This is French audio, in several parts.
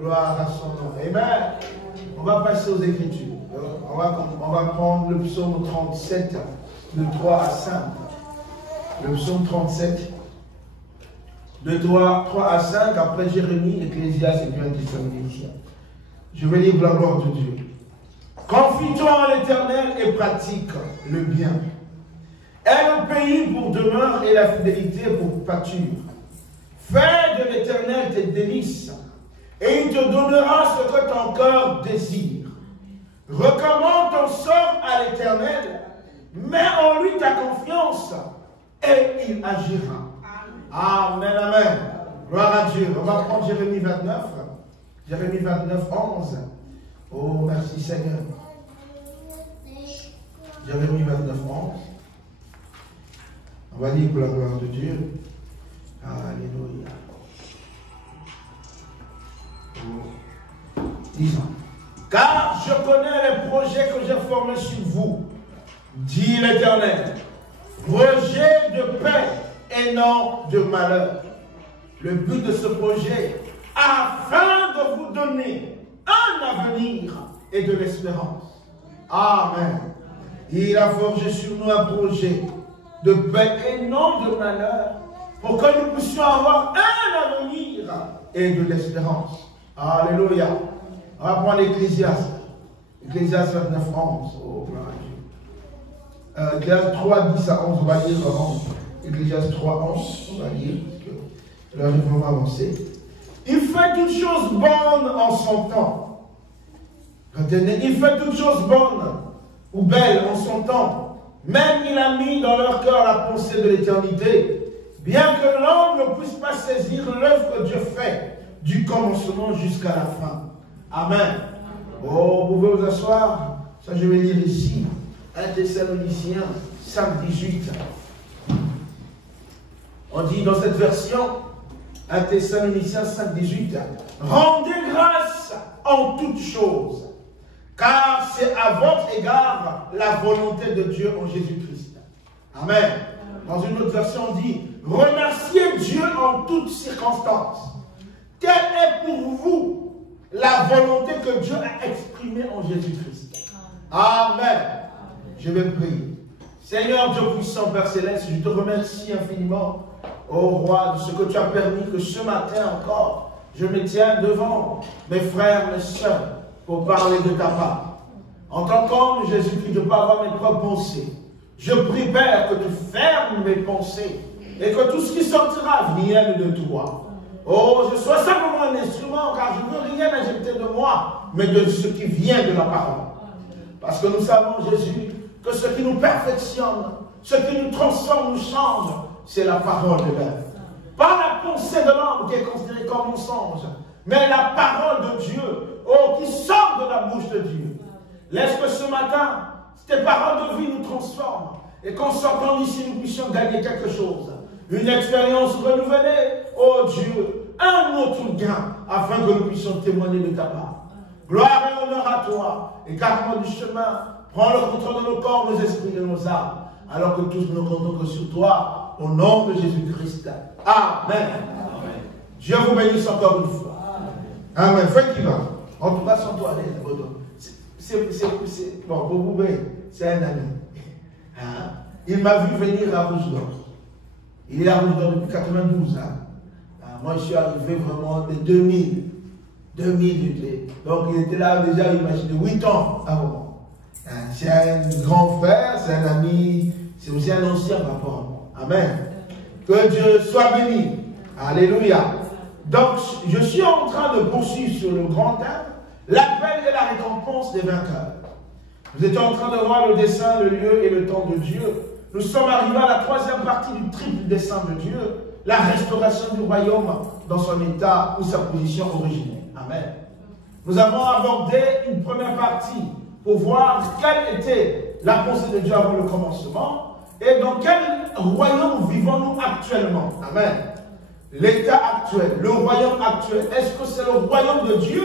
Gloire à son nom. Amen. On va passer aux Écritures. On va prendre le psaume 37, de 3 à 5. Le psaume 37, de 3 à 5, après Jérémie, Ecclésiaste et puis un Thessaloniciens. Je vais lire la gloire de Dieu. Confie-toi en l'Éternel et pratique le bien. Aie le pays pour demeure et la fidélité pour pâture. Fais de l'Éternel tes délices, et il te donnera ce que ton cœur désire. Recommande ton sort à l'Éternel, mets en lui ta confiance, et il agira. Amen, amen. Gloire à Dieu. On va prendre Jérémie 29. Jérémie 29, 11. Oh, merci Seigneur. Jérémie 29, 11. On va lire pour la gloire de Dieu. Alléluia. Oh. Disons. Car je connais les projets que j'ai formés sur vous, dit l'Éternel. Projet de paix et non de malheur. Le but de ce projet, afin de vous donner un avenir et de l'espérance. Amen. Il a forgé sur nous un projet de paix et non de malheur, pour que nous puissions avoir un avenir et de l'espérance. Alléluia. On va prendre l'Ecclésiaste. Ecclésiaste 29, 11. Oh, gloire à Dieu. Ecclésiaste 3, 10 à 11. On va lire avant. Ecclésiaste 3, 11. On va lire, parce que là, nous pouvons avancer. Il fait toutes choses bonnes en son temps. Retenez, il fait toutes choses bonnes ou belles en son temps. Même il a mis dans leur cœur la pensée de l'éternité, bien que l'homme ne puisse pas saisir l'œuvre que Dieu fait, du commencement jusqu'à la fin. Amen. Oh, vous pouvez vous asseoir. Ça, je vais lire ici. 1 Thessaloniciens 5, 18. On dit dans cette version, 1 Thessaloniciens 5, 18, rendez grâce en toutes choses, car c'est à votre égard la volonté de Dieu en Jésus-Christ. Amen. Dans une autre version, on dit, remerciez Dieu en toutes circonstances. Quelle est pour vous la volonté que Dieu a exprimée en Jésus-Christ? Amen. Je vais prier. Seigneur Dieu puissant, Père Céleste, je te remercie infiniment, ô Roi, de ce que tu as permis que ce matin encore, je me tienne devant mes frères, mes sœurs, pour parler de ta part. En tant qu'homme, Jésus-Christ, je peux avoir mes propres pensées. Je prie, Père, que tu fermes mes pensées et que tout ce qui sortira vienne de toi. Oh, je sois simplement un instrument, car je ne veux rien injecter de moi, mais de ce qui vient de la parole. Parce que nous savons, Jésus, que ce qui nous perfectionne, ce qui nous transforme, nous change, c'est la parole de l'homme. Pas la pensée de l'homme qui est considérée comme mensonge, mais la parole de Dieu, oh, qui sort de la bouche de Dieu. Laisse que ce matin, tes paroles de vie nous transforment, et qu'en sortant d'ici, nous puissions gagner quelque chose. Une expérience renouvelée, oh Dieu, un autre gain, afin que nous puissions témoigner de ta part. Gloire et honneur à toi, écarte-moi du chemin, prends le contrôle de nos corps, nos esprits et nos âmes, alors que tous ne comptons que sur toi, au nom de Jésus-Christ. Amen. Amen. Dieu vous bénisse encore une fois. Amen. Faites qui va. En tout cas, sans toi, bon, pour vous, c'est un ami. Hein? Il m'a vu venir à Rouge-d'Or. Il est à Rouge-d'Or depuis 92 ans. Moi, je suis arrivé vraiment de 2000. 2000, donc il était là déjà, imaginez, 8 ans avant. C'est un grand frère, c'est un ami, c'est aussi un ancien par rapport à moi. Amen. Que Dieu soit béni. Alléluia. Donc, je suis en train de poursuivre sur le grand thème, l'appel et la récompense des vainqueurs. Vous étiez en train de voir le dessein, le lieu et le temps de Dieu. Nous sommes arrivés à la troisième partie du triple dessein de Dieu, la restauration du royaume dans son état ou sa position originelle. Amen. Nous avons abordé une première partie pour voir quelle était la pensée de Dieu avant le commencement et dans quel royaume vivons-nous actuellement. Amen. L'état actuel, le royaume actuel, est-ce que c'est le royaume de Dieu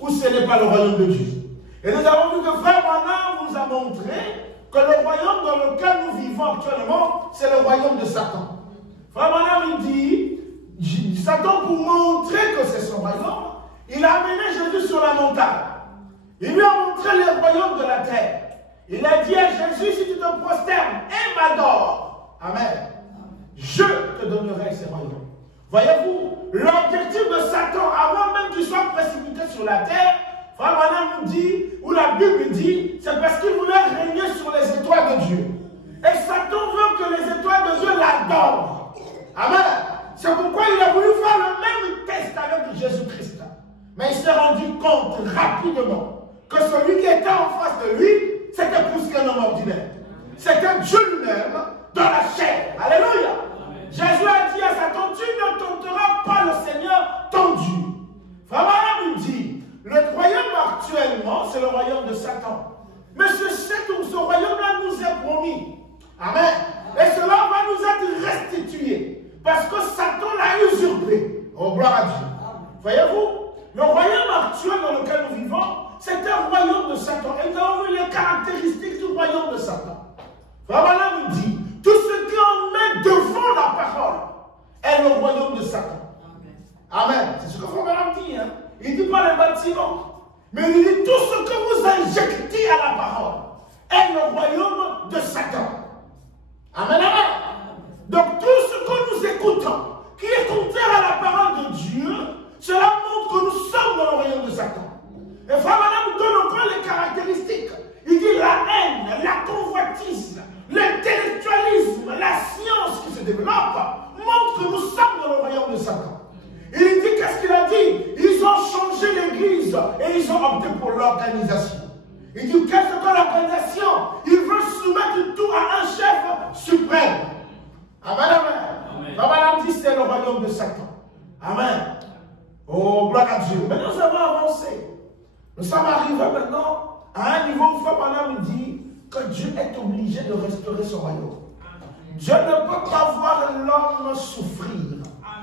ou ce n'est pas le royaume de Dieu? Et nous avons vu que Frère Branham nous a montré que le royaume dans lequel nous vivons actuellement, c'est le royaume de Satan. Frère Branham, il dit, Satan, pour montrer que c'est son royaume, il a amené montagne. Il lui a montré les royaumes de la terre. Il a dit à Jésus, si tu te prosternes et m'adores, Amen, je te donnerai ces royaumes. Voyez-vous, l'objectif de Satan, avant même qu'il soit précipité sur la terre, Frère Branham nous dit, ou la Bible dit, c'est parce qu'il voulait régner sur les étoiles de Dieu. Et Satan veut que les étoiles de Dieu l'adorent. Amen. C'est pourquoi il a voulu faire le même test avec Jésus-Christ. Mais il s'est rendu compte rapidement que celui qui était en face de lui, c'était plus qu'un homme ordinaire. C'était Dieu lui-même dans la chair. Alléluia. Amen. Jésus a dit à Satan, tu ne tenteras pas le Seigneur ton Dieu. Frère Branham nous dit, le royaume actuellement, c'est le royaume de Satan. Mais ce royaume-là nous est promis. Amen. Et cela va nous être restitué. Parce que Satan l'a usurpé. Oh, gloire à Dieu. Voyez-vous, le royaume actuel dans lequel nous vivons, c'est un royaume de Satan. Et nous avons vu les caractéristiques du royaume de Satan. Voilà, nous dit, tout ce qui en met devant la parole est le royaume de Satan. Amen. C'est ce que Frère dit. Hein? Il ne dit pas les bâtiments. Mais il dit tout ce que vous injectez à la parole est le royaume de Satan. Amen, amen. Donc tout ce que nous écoutons, qui est contraire à la parole de Dieu, cela montre que nous sommes dans le royaume de Satan. Et Frère Branham nous donne encore les caractéristiques. Il dit la haine, la convoitise, l'intellectualisme, la science qui se développe, montre que nous sommes dans le royaume de Satan. Il dit, qu'est-ce qu'il a dit? Ils ont changé l'église et ils ont opté pour l'organisation. Il dit, qu'est-ce que l'organisation? Ils veulent soumettre tout à un chef suprême. Amen, amen. Amen. Dit, c'est le royaume de Satan. Amen. Oh, gloire à Dieu. Mais nous avons avancé. Nous sommes arrivés maintenant à un niveau où Frère Branham dit que Dieu est obligé de restaurer son royaume. Dieu ne peut pas voir l'homme souffrir.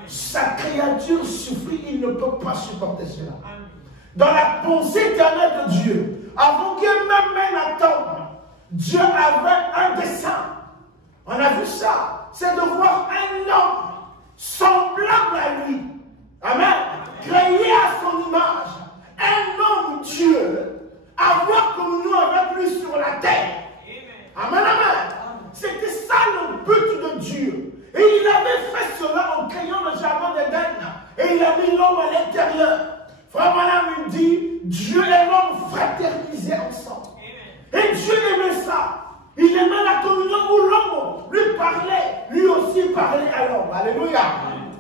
Sa créature souffrit, il ne peut pas supporter cela. Dans la pensée éternelle de Dieu, avant qu'il même n'attende, Dieu avait un dessein. On a vu ça. C'est de voir un homme semblable à lui. Amen. Créé à son image. Un homme Dieu. Avoir comme nous avec lui sur la terre. Amen, amen. C'était ça le but de Dieu. Et il avait fait cela en créant le jardin d'Éden. Et il a mis l'homme à l'intérieur. Frère Branham dit, Dieu et l'homme fraternisaient ensemble. Et Dieu aimait ça. Il aimait la communion où l'homme lui parlait, lui aussi parlait à l'homme. Alléluia.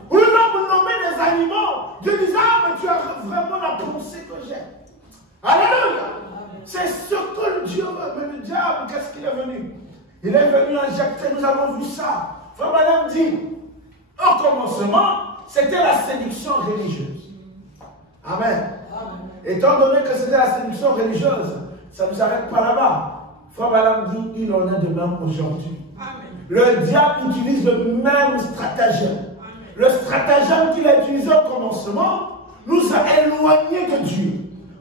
Où l'homme nommait des animaux. Dieu disait, ah, mais tu as vraiment la pensée que j'ai. Alléluia. C'est ce que Dieu veut. Mais le diable, qu'est-ce qu'il est venu? Il est venu injecter, nous avons vu ça. Frère Branham dit, au commencement, c'était la séduction religieuse. Amen. Étant donné que c'était la séduction religieuse, ça ne nous arrête pas là-bas. Frère Branham dit, il en est de même aujourd'hui. Le diable utilise le même stratagème. Le stratagème qu'il a utilisé au commencement nous a éloignés de Dieu.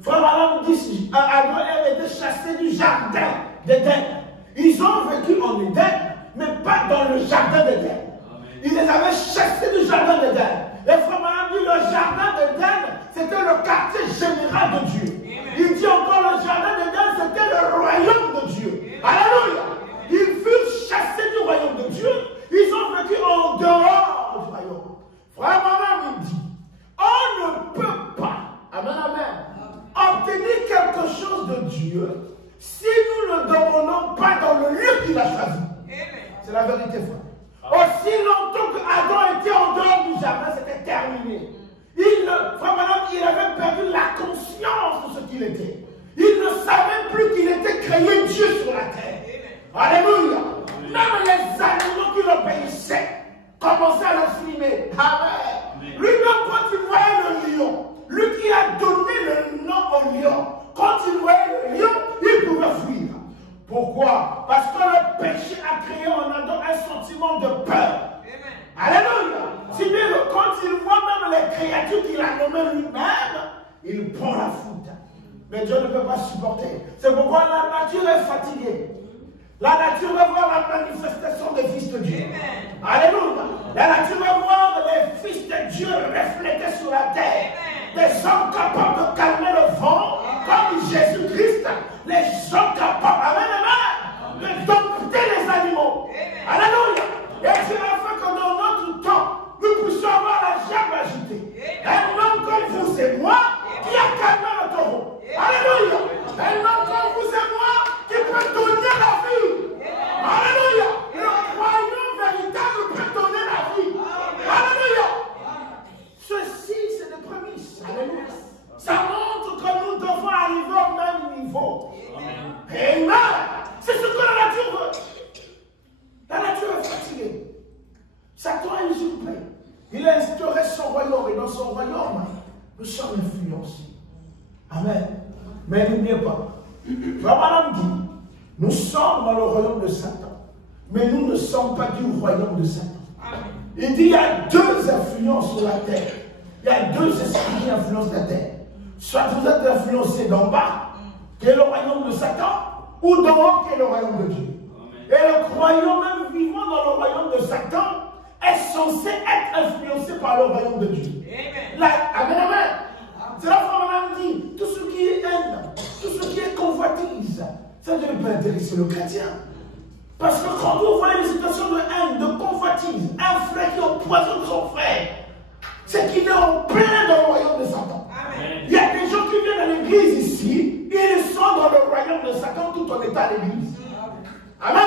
Frère Branham dit, Adam et Ève étaient chassés du jardin d'Éden. Ils ont vécu en Éden, mais pas dans le jardin d'Éden. Il les avait chassés du jardin d'Éden. Et Frère Branham dit, le jardin d'Éden, c'était le quartier général de Dieu. Il dit encore, le jardin d'Éden, c'était le royaume de Dieu. Alléluia. Ils furent chassés du royaume de Dieu. Ils ont vécu en dehors du royaume. Frère Branham dit, on ne peut pas, amen, amen, obtenir quelque chose de Dieu si nous ne demandons pas dans le lieu qu'il a choisi. C'est la vérité, frère. Aussi longtemps que Adam était en dehors du jardin, c'était terminé. Frère Branham, il avait perdu la conscience de ce qu'il était. Il ne savait plus qu'il était créé Dieu sur la terre. Alléluia. Même les animaux qui l'obéissaient commençaient à le filmer. Amen. Lui-même, quand il voyait le lion, lui qui a donné le nom au lion, quand il voyait le lion, il pouvait fuir. Pourquoi? Parce que le péché a créé en Adam un sentiment de peur. Alléluia. Si bien que quand il voit même les créatures qu'il a nommées lui-même, il prend la foudre. Mais Dieu ne peut pas supporter. C'est pourquoi la nature est fatiguée. La nature veut voir la manifestation des fils de Dieu. Amen. Alléluia. La nature veut voir les fils de Dieu reflétés sur la terre. Amen. Des hommes capables de calmer le vent Amen. Mais n'oubliez pas, Abraham dit, nous sommes dans le royaume de Satan, mais nous ne sommes pas du royaume de Satan. Il dit, il y a deux influences sur la terre. Il y a deux esprits qui influencent la terre. Soit vous êtes influencé d'en bas, qui est le royaume de Satan, ou d'en haut, qui est le royaume de Dieu. Et le croyant même vivant dans le royaume de Satan est censé être influencé par le royaume de Dieu. Amen, amen. C'est la fois on dit, tout ce qui est haine, tout ce qui est convoitise, ça ne peut pas intéresser le chrétien. Parce que quand vous voyez une situation de haine, de convoitise, un frère qui empoisonne son frère, c'est qu'il est en plein dans le royaume de Satan. Amen. Il y a des gens qui viennent à l'église ici, ils sont dans le royaume de Satan tout en étant à l'église. Amen.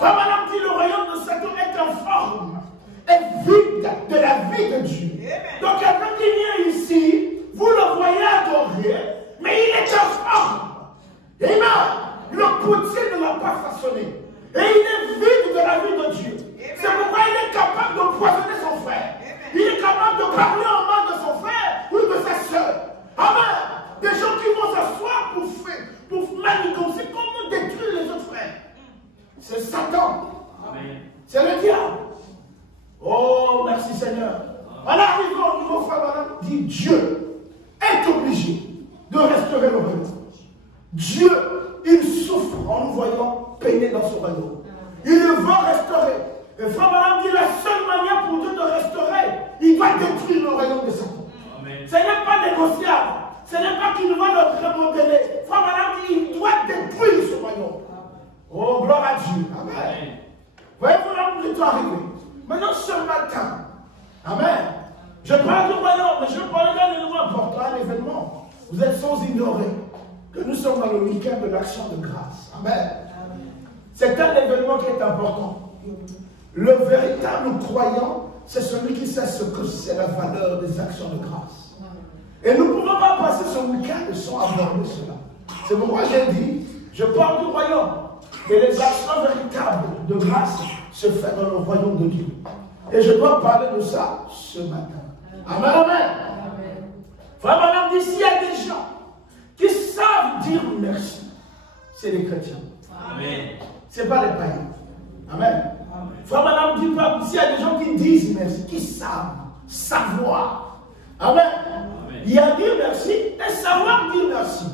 Madame dit le royaume de Satan est informe, est vide de la vie de Dieu. Amen. Donc quelqu'un qui vient ici, vous le voyez adorer, mais il est informe. Amen. Le potier ne l'a pas façonné. Et il est vide de la vie de Dieu. C'est pourquoi il est capable de poisonner son frère. Il est capable de parler en mal de son frère ou de sa soeur. Amen. Des gens qui vont s'asseoir pour manigancer, comment détruire les autres frères. C'est Satan. C'est le diable. Oh, merci Seigneur. En arrivant au niveau frère, madame, dit Dieu est obligé de restaurer le royaume. Dieu, il souffre en nous voyant peiner dans son royaume. Il veut restaurer. Et frère madame dit la seule manière pour Dieu de restaurer, il va détruire le royaume de Satan. Ce n'est pas négociable. Ce n'est pas qu'il va le remodeler. Frère madame dit il doit détruire ce royaume. Oh, gloire à Dieu. Amen. Voyez-vous là où nous sommes arrivés. Maintenant, ce matin, amen. Je parle du royaume, mais je parle d'un événement important, un événement. Vous êtes sans ignorer que nous sommes dans le week-end de l'action de grâce. Amen. C'est un événement qui est important. Le véritable croyant, c'est celui qui sait ce que c'est la valeur des actions de grâce. Et nous ne pouvons pas passer ce week-end sans aborder cela. C'est pourquoi j'ai dit, je parle du royaume. Et les actions véritables de grâce se font dans le royaume de Dieu. Et je dois parler de ça ce matin. Amen, amen. Frère, madame, d'ici, il y a des gens qui savent dire merci. C'est les chrétiens. Amen. Ce n'est pas les païens. Amen. Frère, madame, dit pas, s'il y a des gens qui disent merci, qui savent, savoir. Amen. Amen. Il y a dire merci et savoir dire merci.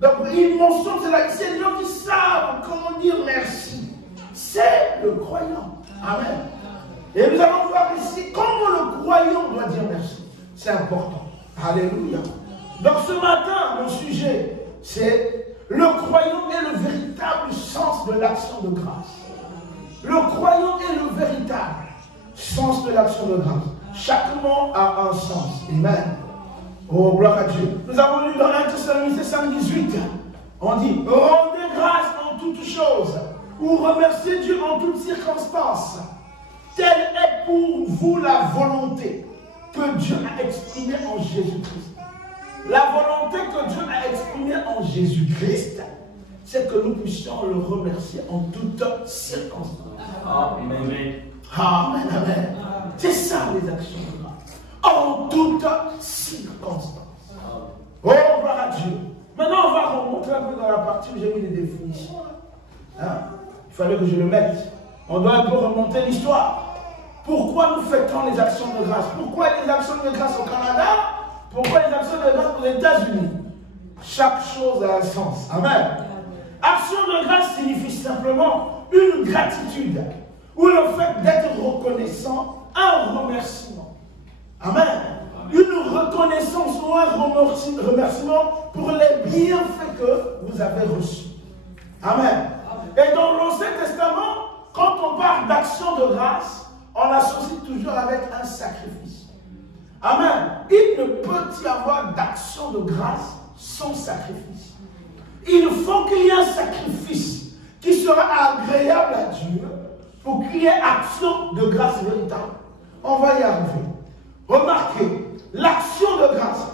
Donc, il mentionne cela. C'est les gens qui savent comment dire merci. C'est le croyant. Amen. Et nous allons voir ici comment le croyant doit dire merci. C'est important. Alléluia. Donc, ce matin, mon sujet, c'est le croyant est le véritable sens de l'action de grâce. Le croyant est le véritable sens de l'action de grâce. Chaque mot a un sens. Amen. Oh, gloire à Dieu. Nous avons lu dans 1 Thessaloniciens 5:18. On dit, rendez grâce en toutes choses, ou remerciez Dieu en toutes circonstances. Telle est pour vous la volonté que Dieu a exprimée en Jésus-Christ. La volonté que Dieu a exprimée en Jésus-Christ, c'est que nous puissions le remercier en toutes circonstances. Amen. Amen, amen. C'est ça les actions de grâce. En toutes circonstances. Oh, gloire à Dieu. Maintenant, on va remonter un peu dans la partie où j'ai mis les définitions. Hein? Il fallait que je le mette. On doit un peu remonter l'histoire. Pourquoi nous fêtons les actions de grâce? Pourquoi les actions de grâce au Canada? Pourquoi les actions de grâce aux États-Unis? Chaque chose a un sens. Amen. Action de grâce signifie simplement une gratitude ou le fait d'être reconnaissant, un remerciement. Amen. Une reconnaissance ou un remerciement pour les bienfaits que vous avez reçus. Amen. Et dans l'Ancien Testament, quand on parle d'action de grâce, on l'associe toujours avec un sacrifice. Amen. Il ne peut y avoir d'action de grâce sans sacrifice. Il faut qu'il y ait un sacrifice qui sera agréable à Dieu pour qu'il y ait action de grâce véritable. On va y arriver. Remarquez, l'action de grâce.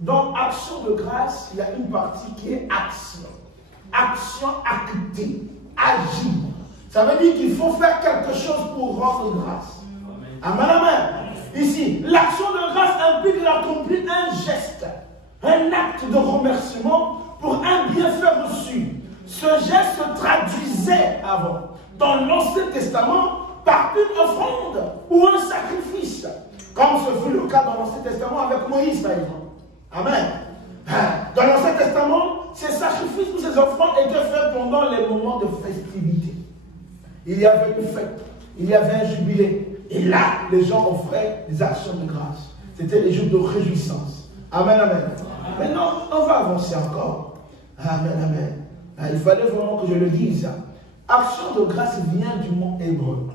Dans action de grâce, il y a une partie qui est action. Action actée, agir. Ça veut dire qu'il faut faire quelque chose pour rendre grâce. Amen, amen. Ici, l'action de grâce implique d'accomplir un geste un acte de remerciement pour un bienfait reçu. Ce geste se traduisait avant, dans l'Ancien Testament, par une offrande ou un sacrifice, comme ce fut le cas dans l'Ancien Testament avec Moïse, par exemple. Amen. Dans l'Ancien Testament, ces sacrifices ou ces offrandes étaient faits pendant les moments de festivité. Il y avait une fête, il y avait un jubilé, et là, les gens offraient des actions de grâce. C'était les jours de réjouissance. Amen, amen. Maintenant, on va avancer encore. Amen, amen. Il fallait vraiment que je le dise. Action de grâce vient du mot hébreu.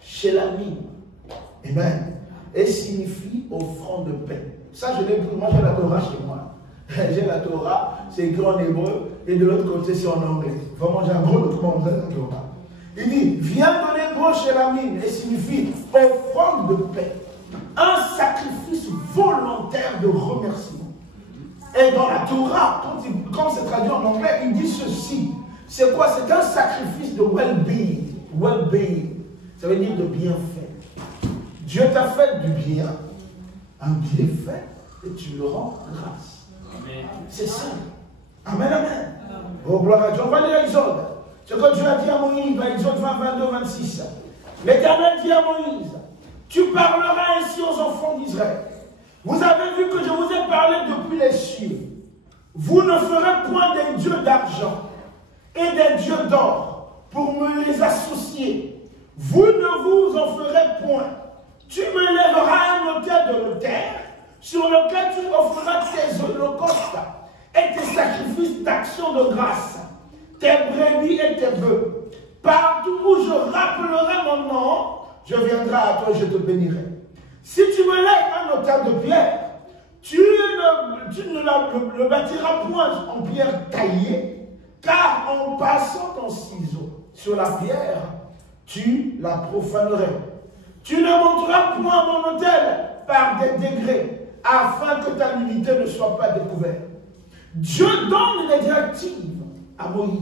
Shelami. Amen. Et signifie offrande de paix. Ça, je l'ai pris. Moi, j'ai la Torah chez moi. J'ai la Torah, c'est écrit en hébreu, et de l'autre côté, c'est en anglais. Vraiment, j'ai un gros document de la Torah. Il dit, vient de l'hébreu Shelami, et signifie offrande de paix. Un sacrifice volontaire de remerciement. Et dans la Torah, quand c'est traduit en anglais, il dit ceci. C'est quoi? C'est un sacrifice de well-being. Well-being. Ça veut dire de bienfait. Dieu t'a fait du bien, un bienfait, et tu le rends grâce. C'est ça. Amen, amen. Oh, gloire à Dieu. On va lire Exode. Ce que Dieu a dit à Moïse, dans Exode 20, 22, 26. L'Éternel dit à Moïse, tu parleras ainsi aux enfants d'Israël. Vous avez vu que je vous ai parlé depuis les cieux. Vous ne ferez point des dieux d'argent et des dieux d'or pour me les associer. Vous ne vous en ferez point. Tu me lèveras un autel de l'autel sur lequel tu offriras tes holocaustes et tes sacrifices d'action de grâce, tes brebis et tes bœufs. Partout où je rappellerai mon nom, je viendrai à toi et je te bénirai. Si tu me lèves un autel de pierre, tu ne le bâtiras point en pierre taillée, car en passant ton ciseau sur la pierre, tu la profanerais. Tu ne monteras point mon autel par des degrés, afin que ta nudité ne soit pas découverte. Dieu donne les directives à Moïse.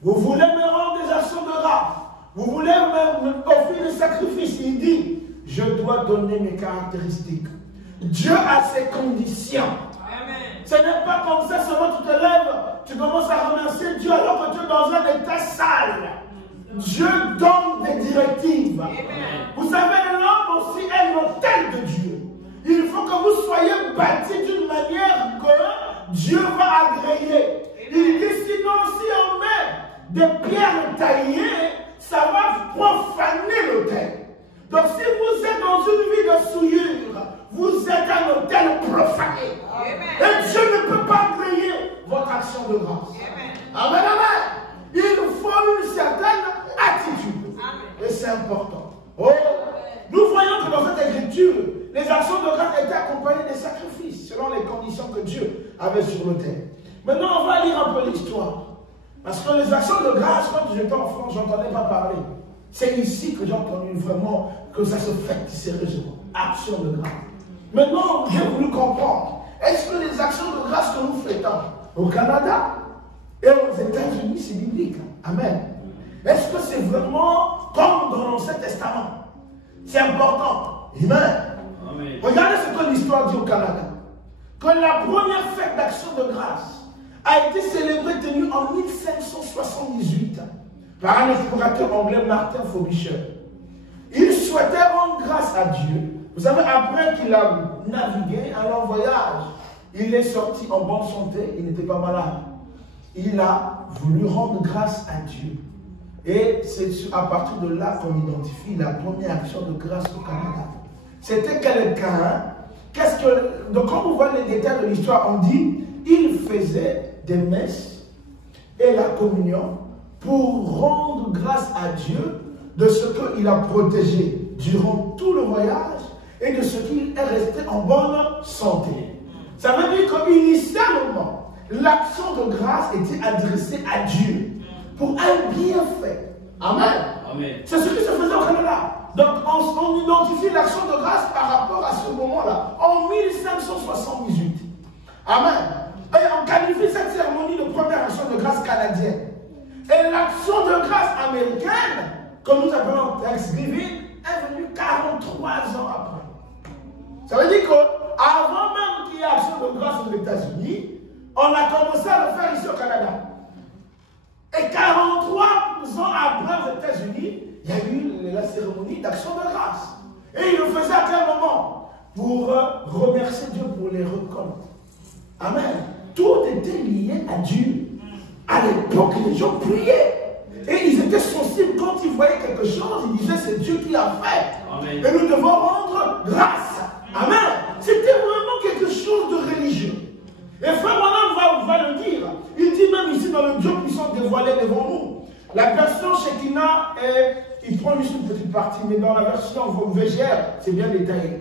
Vous voulez me rendre des actions de grâce, vous voulez me offrir des sacrifices, il dit, je dois donner mes caractéristiques. Dieu a ses conditions. Amen. Ce n'est pas comme ça, seulement tu te lèves, tu commences à remercier Dieu alors que tu es dans un état sale. Dieu donne des directives. Amen. Vous savez, l'homme aussi est l'autel de Dieu. Il faut que vous soyez bâtis d'une manière que Dieu va agréer. Il dit sinon, si on met des pierres taillées, ça va profaner l'autel. Donc si vous êtes dans une vie de souillure, vous êtes un autel profané. Amen. Et Dieu ne peut pas agréer votre action de grâce. Amen, amen. Il faut une certaine attitude. Amen. Et c'est important. Oh, nous voyons que dans cette écriture, les actions de grâce étaient accompagnées des sacrifices, selon les conditions que Dieu avait sur l'autel. Maintenant, on va lire un peu l'histoire. Parce que les actions de grâce, quand j'étais en France, je n'entendais pas parler. C'est ici que j'ai entendu vraiment que ça se fait sérieusement. Action de grâce. Maintenant, j'ai voulu comprendre. Est-ce que les actions de grâce que nous faisons au Canada et aux États-Unis, c'est biblique? Amen. Est-ce que c'est vraiment comme dans l'Ancien Testament? C'est important. Amen. Amen. Regardez ce que l'histoire dit au Canada. Que la première fête d'action de grâce a été célébrée, tenue en 1578 par un explorateur anglais, Martin Frobisher. Il souhaitait rendre grâce à Dieu. Vous savez, après qu'il a navigué un long voyage, il est sorti en bonne santé, il n'était pas malade. Il a voulu rendre grâce à Dieu. Et c'est à partir de là qu'on identifie la première action de grâce au Canada. C'était quelqu'un, donc quand on voit les détails de l'histoire, on dit, il faisait des messes et la communion pour rendre grâce à Dieu de ce qu'il a protégé durant tout le voyage et de ce qu'il est resté en bonne santé. Ça veut dire qu'initialement, l'action de grâce était adressée à Dieu pour un bienfait. Amen. Amen. C'est ce qui se faisait au Canada. Donc on identifie l'action de grâce par rapport à ce moment-là, en 1578. Amen. Et on qualifie cette cérémonie de première action de grâce canadienne. Et l'action de grâce américaine, que nous appelons Thanksgiving, est venue 43 ans après. Ça veut dire qu'avant même qu'il y ait l'action de grâce aux États-Unis, on a commencé à le faire ici au Canada. Et 43 ans après aux États-Unis, il y a eu la cérémonie d'action de grâce. Et il le faisait à quel moment? Pour remercier Dieu pour les récoltes. Amen. Tout était lié à Dieu. À l'époque, les gens priaient. Et ils étaient sensibles quand ils voyaient quelque chose. Ils disaient, c'est Dieu qui l'a fait. Amen. Et nous devons rendre grâce. Amen. C'était vraiment quelque chose de religieux. Et Frère Branham va le dire. Il dit même ici dans le Dieu puissant dévoilé devant nous. La version Shekinah, il prend juste une petite partie, mais dans la version VGR, c'est bien détaillé.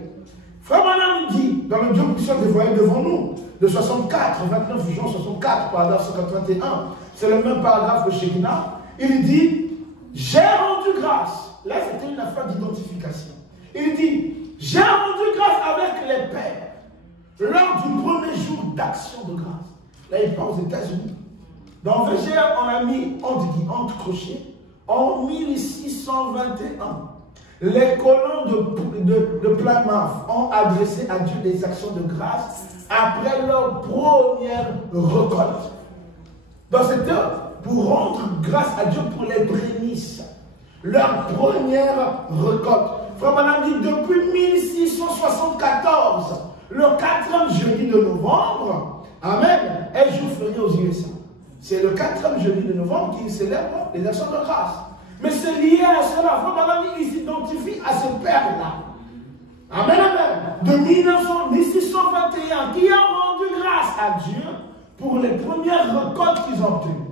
Frère Branham dit, dans le Dieu puissant dévoilé devant nous, de 64, 29 juin 64, paragraphe 51, c'est le même paragraphe que Shekinah, il dit, j'ai rendu grâce. Là, c'était une affaire d'identification. Il dit, j'ai rendu grâce avec les pères lors du premier jour d'action de grâce. Là, il parle aux États-Unis. Dans VGR, on a mis entre crochets en 1621. Les colons de Plymouth ont adressé à Dieu des actions de grâce après leur première récolte. Dans cette heure, pour rendre grâce à Dieu pour les prémices, leur première récolte. Frère Branham dit depuis 1674, le 4e jeudi de novembre, amen, est jour férié aux USA. C'est le 4e jeudi de novembre qui célèbre les actions de grâce. Mais c'est lié à cela. Frère Branham dit, il s'identifie à ce père-là. Amen, amen. De 1621, qui a rendu grâce à Dieu pour les premières récoltes qu'ils ont obtenues.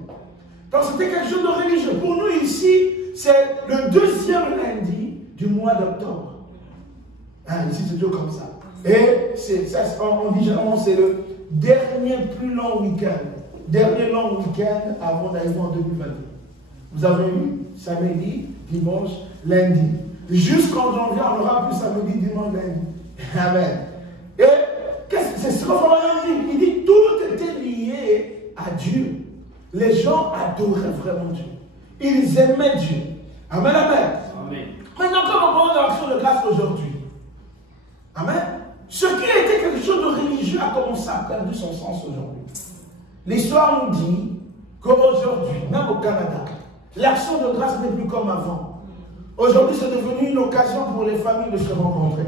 Donc c'était quelque chose de religieux. Pour nous ici, c'est le 2e lundi du mois d'octobre. Hein, ici c'est toujours comme ça. Et on dit généralement c'est le dernier plus long week-end. Dernier long week-end avant d'arriver en 2021. Vous avez eu samedi, dimanche, lundi. Jusqu'en janvier, on aura plus samedi, dimanche, lundi. Amen. Et c'est ce qu'on va dire. Il dit tout était lié à Dieu. Les gens adoraient vraiment Dieu. Ils aimaient Dieu. Amen, amen. Amen. Maintenant, quand on prend l'action de grâce aujourd'hui, amen. Ce qui était quelque chose de religieux a commencé à perdre son sens aujourd'hui. L'histoire nous dit qu'aujourd'hui, même au Canada, l'action de grâce n'est plus comme avant. Aujourd'hui, c'est devenu une occasion pour les familles de se rencontrer.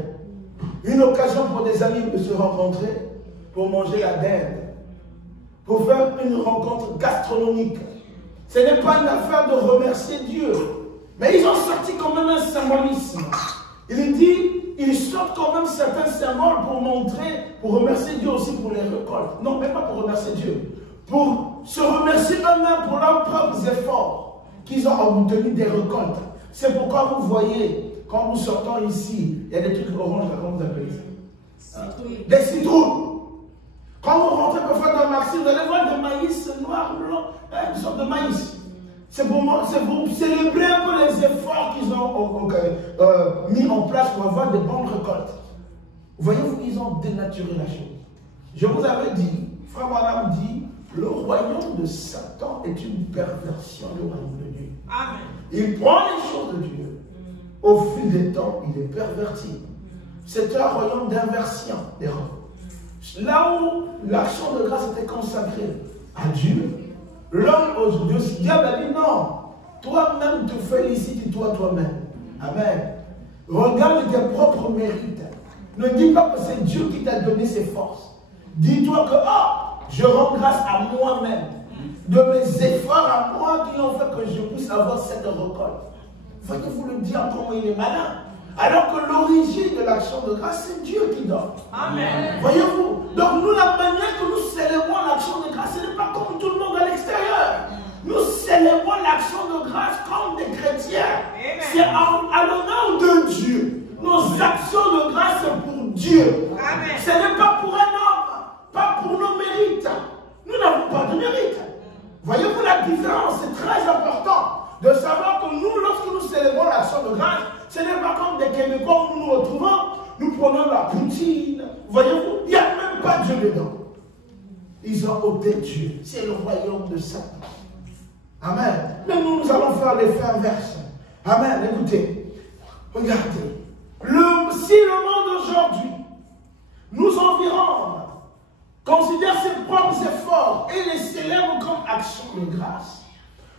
Une occasion pour des amis de se rencontrer, pour manger la dinde, pour faire une rencontre gastronomique. Ce n'est pas une affaire de remercier Dieu. Mais ils ont sorti quand même un symbolisme. Il dit, ils sortent quand même certains symboles pour montrer, pour remercier Dieu aussi pour les récoltes. Non, mais pas pour remercier Dieu. Pour se remercier eux-mêmes pour leurs propres efforts qu'ils ont obtenu des récoltes. C'est pourquoi vous voyez, quand nous sortons ici, il y a des trucs oranges, comment vous appelez ça? Des citrouilles. Quand vous rentrez parfois dans le maxi, vous allez voir des maïs noirs, blancs, une sorte de maïs. C'est pour célébrer un peu les efforts qu'ils ont mis en place pour avoir de bonnes récoltes. Voyez-vous, ils ont dénaturé la chose. Je vous avais dit, Frère Branham dit, le royaume de Satan est une perversion du royaume de Dieu. Amen. Il prend les choses de Dieu. Au fil des temps, il est perverti. C'est un royaume d'inversion des rôles. Là où l'action de grâce était consacrée à Dieu, l'homme aujourd'hui, diable a dit non, toi-même te félicite toi-même. Amen. Regarde tes propres mérites. Ne dis pas que c'est Dieu qui t'a donné ses forces. Dis-toi que je rends grâce à moi-même, de mes efforts à moi qui ont fait que je puisse avoir cette récolte. Voyez-vous le dire comment il est malin. Alors que l'origine de l'action de grâce, c'est Dieu qui donne. Amen. Voyez-vous? Donc nous, la manière que nous célébrons l'action de grâce, ce n'est pas comme tout le monde à l'extérieur. Nous célébrons l'action de grâce comme des chrétiens. C'est à l'honneur de Dieu. Nos actions de grâce, c'est pour Dieu. Amen. Ce n'est pas pour un homme, pas pour nos mérites. Nous n'avons pas de mérite. Voyez-vous la différence? C'est très important de savoir que nous, lorsque nous célébrons l'action de grâce, ce n'est pas comme des Québécois où nous nous retrouvons, nous prenons la poutine. Voyez-vous, il n'y a même pas Dieu dedans. Ils ont ôté Dieu. C'est le royaume de Satan. Amen. Mais nous allons faire l'effet inverse. Amen. Écoutez, regardez. Si le monde aujourd'hui nous environne et les célèbre comme action de grâce.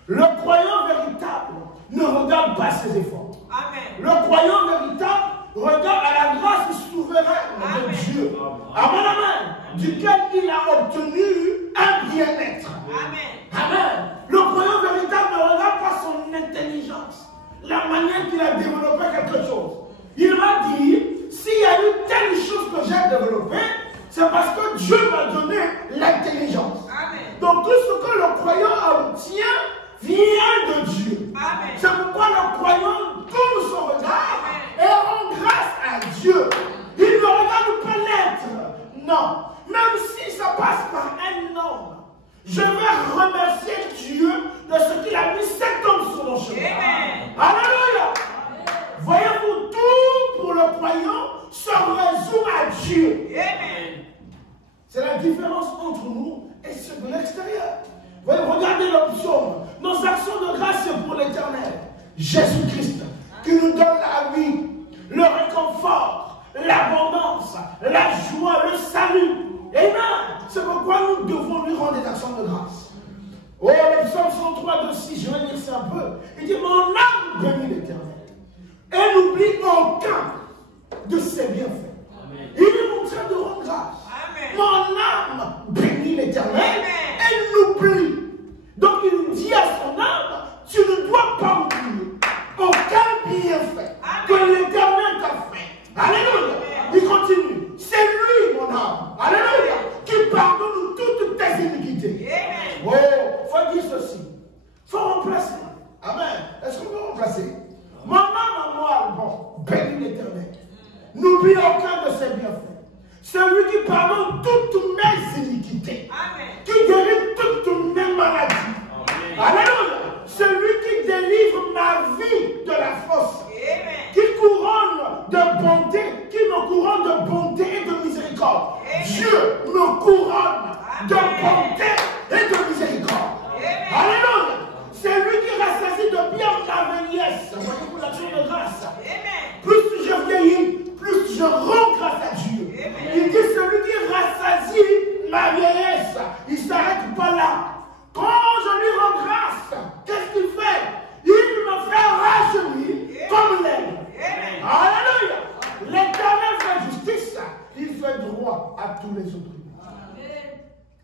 Le croyant véritable ne regarde pas ses efforts. Amen. Le croyant véritable regarde à la grâce souveraine de Dieu. Amen, amen. Duquel il a obtenu un bien-être. Amen. Amen. Le croyant véritable ne regarde pas son intelligence, la manière qu'il a développé quelque chose. Il va dire, s'il y a eu telle chose que j'ai développée, c'est parce que Dieu m'a donné l'intelligence. Donc tout ce que le croyant obtient vient de Dieu. C'est pourquoi le croyant tourne son regard et rend grâce à Dieu. Il ne regarde pas l'être. Non. Même si ça passe par un homme, je vais remercier Dieu de ce qu'il a mis cet homme sur mon chemin. Alléluia. Voyez-vous, tout pour le croyant se résume à Dieu. C'est la différence entre nous et ceux de l'extérieur. Voyez, regardez le psaume. Nos actions de grâce, c'est pour l'éternel. Jésus-Christ, qui nous donne la vie, le réconfort, l'abondance, la joie, le salut. Amen. C'est pourquoi nous devons lui rendre des actions de grâce. Oh, le psaume 103, 2, 6, je vais lire ça un peu. Il dit, mon âme bénit l'éternel. Et n'oublie aucun de ses bienfaits. Amen. Il est en train de rendre grâce. Amen. Mon âme bénit l'éternel et n'oublie. Donc il dit à son âme, tu ne dois pas oublier aucun bienfait que l'éternel t'a fait. Alléluia. Il continue. C'est lui, mon âme. Alléluia. Qui pardonne toutes tes iniquités. Oh, il faut dire ceci. Il faut remplacer. Amen. Est-ce qu'on peut remplacer? Mon âme à moi, bon, bénis l'éternel. N'oublie aucun de ses bienfaits. Celui qui pardonne toutes mes iniquités. Amen. Qui guérit toutes mes maladies. Amen. Alléluia. Celui qui délivre ma vie de la fosse. Amen. Qui couronne de bonté, qui me couronne de bonté et de miséricorde. Amen. Dieu me couronne de bonté et de miséricorde. Amen. Alléluia. C'est lui qui rassasie de bien ma vieillesse. Voyez-vous l'action de grâce. Amen. Plus je vieillis, plus je rends grâce à Dieu. Amen. Il dit celui qui rassasie ma vieillesse. Il ne s'arrête pas là. Quand je lui rends grâce, qu'est-ce qu'il fait? Il me fait rajeunir comme l'aigle. Alléluia. L'Éternel fait justice. Il fait droit à tous les autres.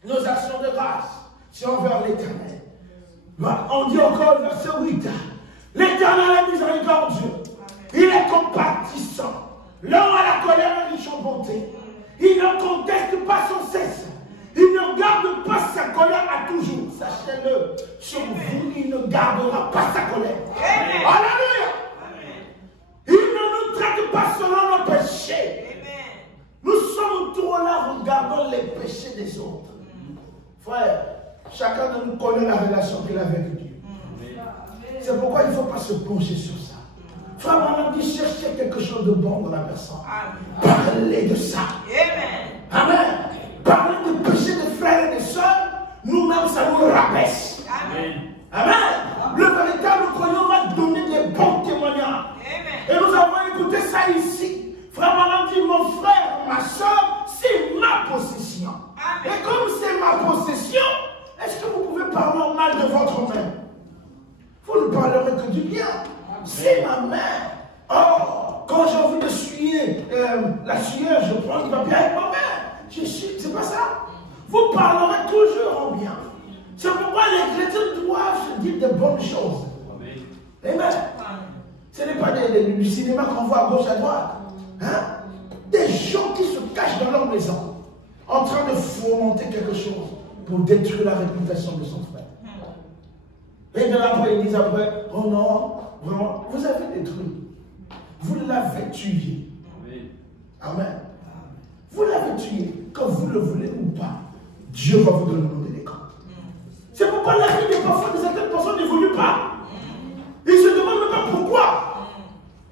Nos actions de grâce, c'est envers l'Éternel. On dit encore le verset 8. L'Éternel est miséricordieux. Il est compatissant. L'homme à la colère est riche en bonté. Il ne conteste pas sans cesse. Il ne garde pas sa colère à toujours. Sachez-le, sur vous, il ne gardera pas sa colère. Amen. Alléluia. Amen. Il ne nous traite pas selon nos péchés. Amen. Nous sommes trop là regardant les péchés des autres. Frère, chacun de nous connaît la relation qu'il a avec Dieu. C'est pourquoi il ne faut pas se pencher sur ça. Frère, maman dit chercher quelque chose de bon dans la personne. Parlez de ça. Amen. Amen. Parler de péché des frères et des sœurs, nous-mêmes, ça nous rabaisse. Amen. Amen. Le véritable croyant va donner des bons témoignages. Amen. Et nous avons écouté ça ici. Frère Manan dit, mon frère, ma soeur, c'est ma possession. Amen. Et comme c'est ma possession, est-ce que vous pouvez parler mal de votre mère? Vous ne parlerez que du bien. C'est ma mère. Oh, quand j'ai envie de suyer la suyeuse, je prends le papier avec ma mère. C'est pas ça. Vous parlerez toujours en bien. C'est pourquoi les chrétiens doivent se dire de bonnes choses. Amen. Amen. Ce n'est pas du cinéma qu'on voit à gauche à droite. Hein? Des gens qui se cachent dans leur maison, en train de fomenter quelque chose pour détruire la réputation de son frère. Et de après, ils disent après, oh non, vraiment, vous avez détruit. Vous l'avez tué. Amen. Vous l'avez tué, que vous le voulez ou pas. Dieu va vous demander des comptes. C'est pourquoi la vie des parfois de certaines personnes n'évolue pas. Ils se demandent même pas pourquoi.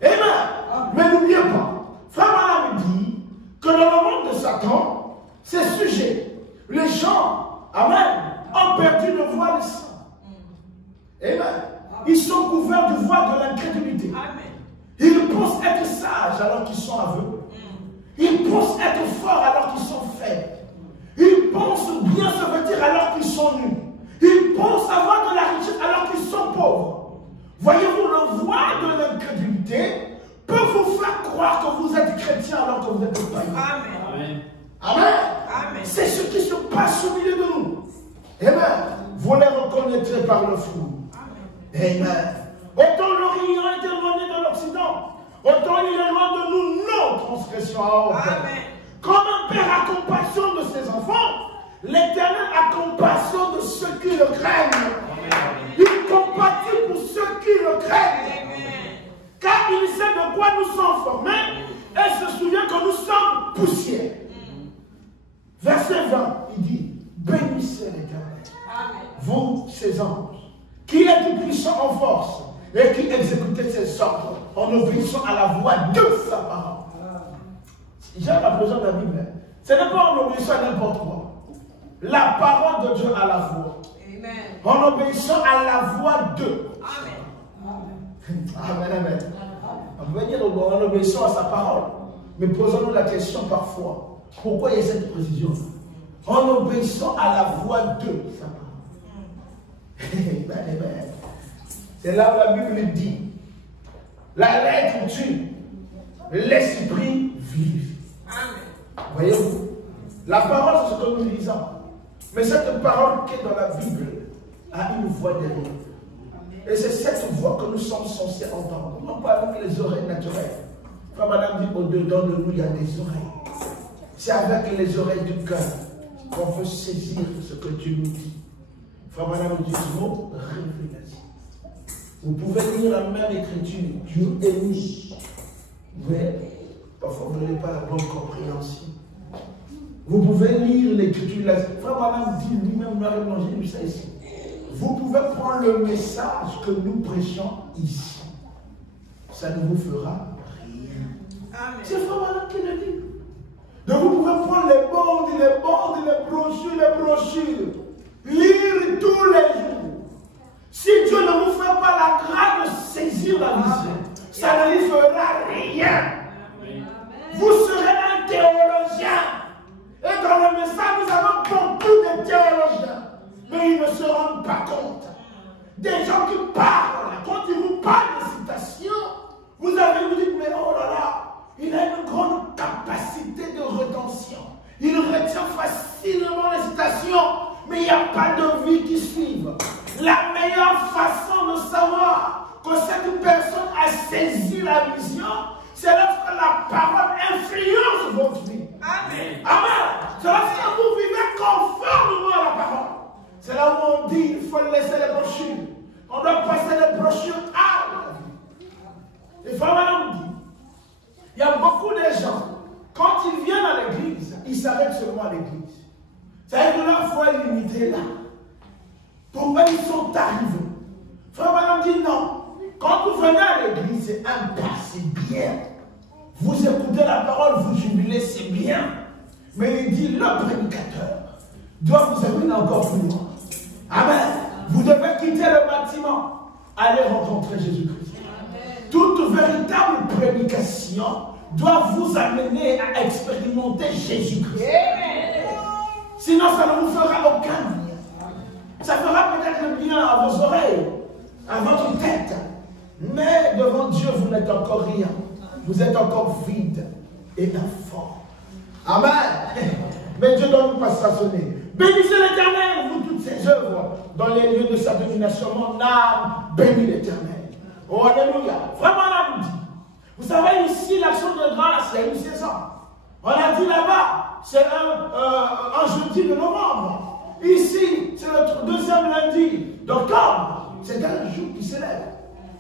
Amen. Mais n'oubliez pas, Frère Malam dit que dans le monde de Satan, c'est sujet. Les gens, amen, ont perdu le voile saint. Amen. Ils sont couverts du voile de l'incrédulité. Ils pensent être sages alors qu'ils sont aveugles. Ils pensent être forts alors qu'ils sont faibles. Ils pensent bien se vêtir alors qu'ils sont nus. Ils pensent avoir de la richesse alors qu'ils sont pauvres. Voyez-vous, le voile de l'incrédulité peut vous faire croire que vous êtes chrétien alors que vous êtes païen. Amen. Amen. Amen. C'est ce qui se passe au milieu de nous. Amen. Vous les reconnaîtrez par le fruit. Amen. Autant l'Orient est éloigné de l'Occident, autant il est loin de nous nos transgressions à honte. Comme un père a compassion de ses enfants, l'Éternel a compassion de ceux qui le craignent. Il compatit pour ceux qui le craignent. Car il sait de quoi nous sommes formés et se souvient que nous sommes poussière. Verset 20, il dit, bénissez l'Éternel, vous, ses anges, qui êtes puissants en force et qui exécutez ses ordres en obéissant à la voix de sa parole. J'aime la présence de la Bible. Ce n'est pas en obéissant à n'importe quoi. La parole de Dieu à la voix. Amen. En obéissant à la voix de. Amen. Amen, amen. On peut dire en obéissant à sa parole. Mais posons-nous la question parfois. Pourquoi il y a cette précision? En obéissant à la voix de sa parole. C'est là où la Bible dit, la lettre tue, l'esprit vive. Voyez-vous, la parole c'est ce que nous lisons. Mais cette parole qui est dans la Bible a une voix derrière. Et c'est cette voix que nous sommes censés entendre. Non pas avec les oreilles naturelles. Comme madame dit, au-dedans de nous, il y a des oreilles. C'est avec les oreilles du cœur qu'on peut saisir ce que Dieu nous dit. Frère madame dit ce mot, révélation. Vous pouvez lire la même écriture, Dieu est mis. Mais parfois vous n'avez pas la bonne compréhension. Vous pouvez lire l'écriture. Frère madame dit lui-même, j'ai lu ça ici. Vous pouvez prendre le message que nous prêchons ici. Ça ne vous fera rien. C'est frère madame qui le dit. Donc vous pouvez prendre les bandes, les brochures, lire tous les jours. Si Dieu ne vous fait pas la grâce de saisir la vision, ça ne vous fera rien. Vous serez un théologien. Et dans le message, nous avons beaucoup de théologiens. Mais ils ne se rendent pas compte. Des gens qui parlent, quand ils vous parlent de citation, vous dites, mais oh là là, il a une grande capacité de rétention. Il retient facilement les citations, mais il n'y a pas de vie qui suive. La meilleure façon de savoir que cette personne a saisi la vision, c'est lorsque la parole influence votre vie. Amen. Amen. C'est lorsque vous vivez conformément à la parole. C'est là où on dit qu'il faut laisser les brochures. On doit passer les brochures à la vie. Et vraiment, dit, il y a beaucoup de gens, quand ils viennent à l'église, ils s'arrêtent seulement à l'église. C'est-à-dire que leur foi est limitée là. Pourquoi ils sont arrivés? Frère Madame dit non. Quand vous venez à l'église, c'est un pas, c'est bien. Vous écoutez la parole, vous jubilez, c'est bien. Mais il dit, le prédicateur doit vous amener encore plus loin. Amen. Vous devez quitter le bâtiment, aller rencontrer Jésus-Christ. Toute véritable prédication doit vous amener à expérimenter Jésus-Christ. Sinon, ça ne vous fera aucun bien. Ça fera peut-être bien à vos oreilles, à votre tête. Mais devant Dieu, vous n'êtes encore rien. Vous êtes encore vide et informe. Amen. Mais Dieu doit nous pas façonner. Bénissez l'Éternel, vous toutes ses œuvres, dans les lieux de sa domination. Mon âme bénit l'Éternel. Oh, alléluia. Vraiment, l'âme dit. Vous savez, ici, l'action de grâce, il y a une saison. On a dit là-bas, c'est un jeudi de novembre. Ici, c'est le deuxième lundi d'octobre. C'est un jour qui s'élève.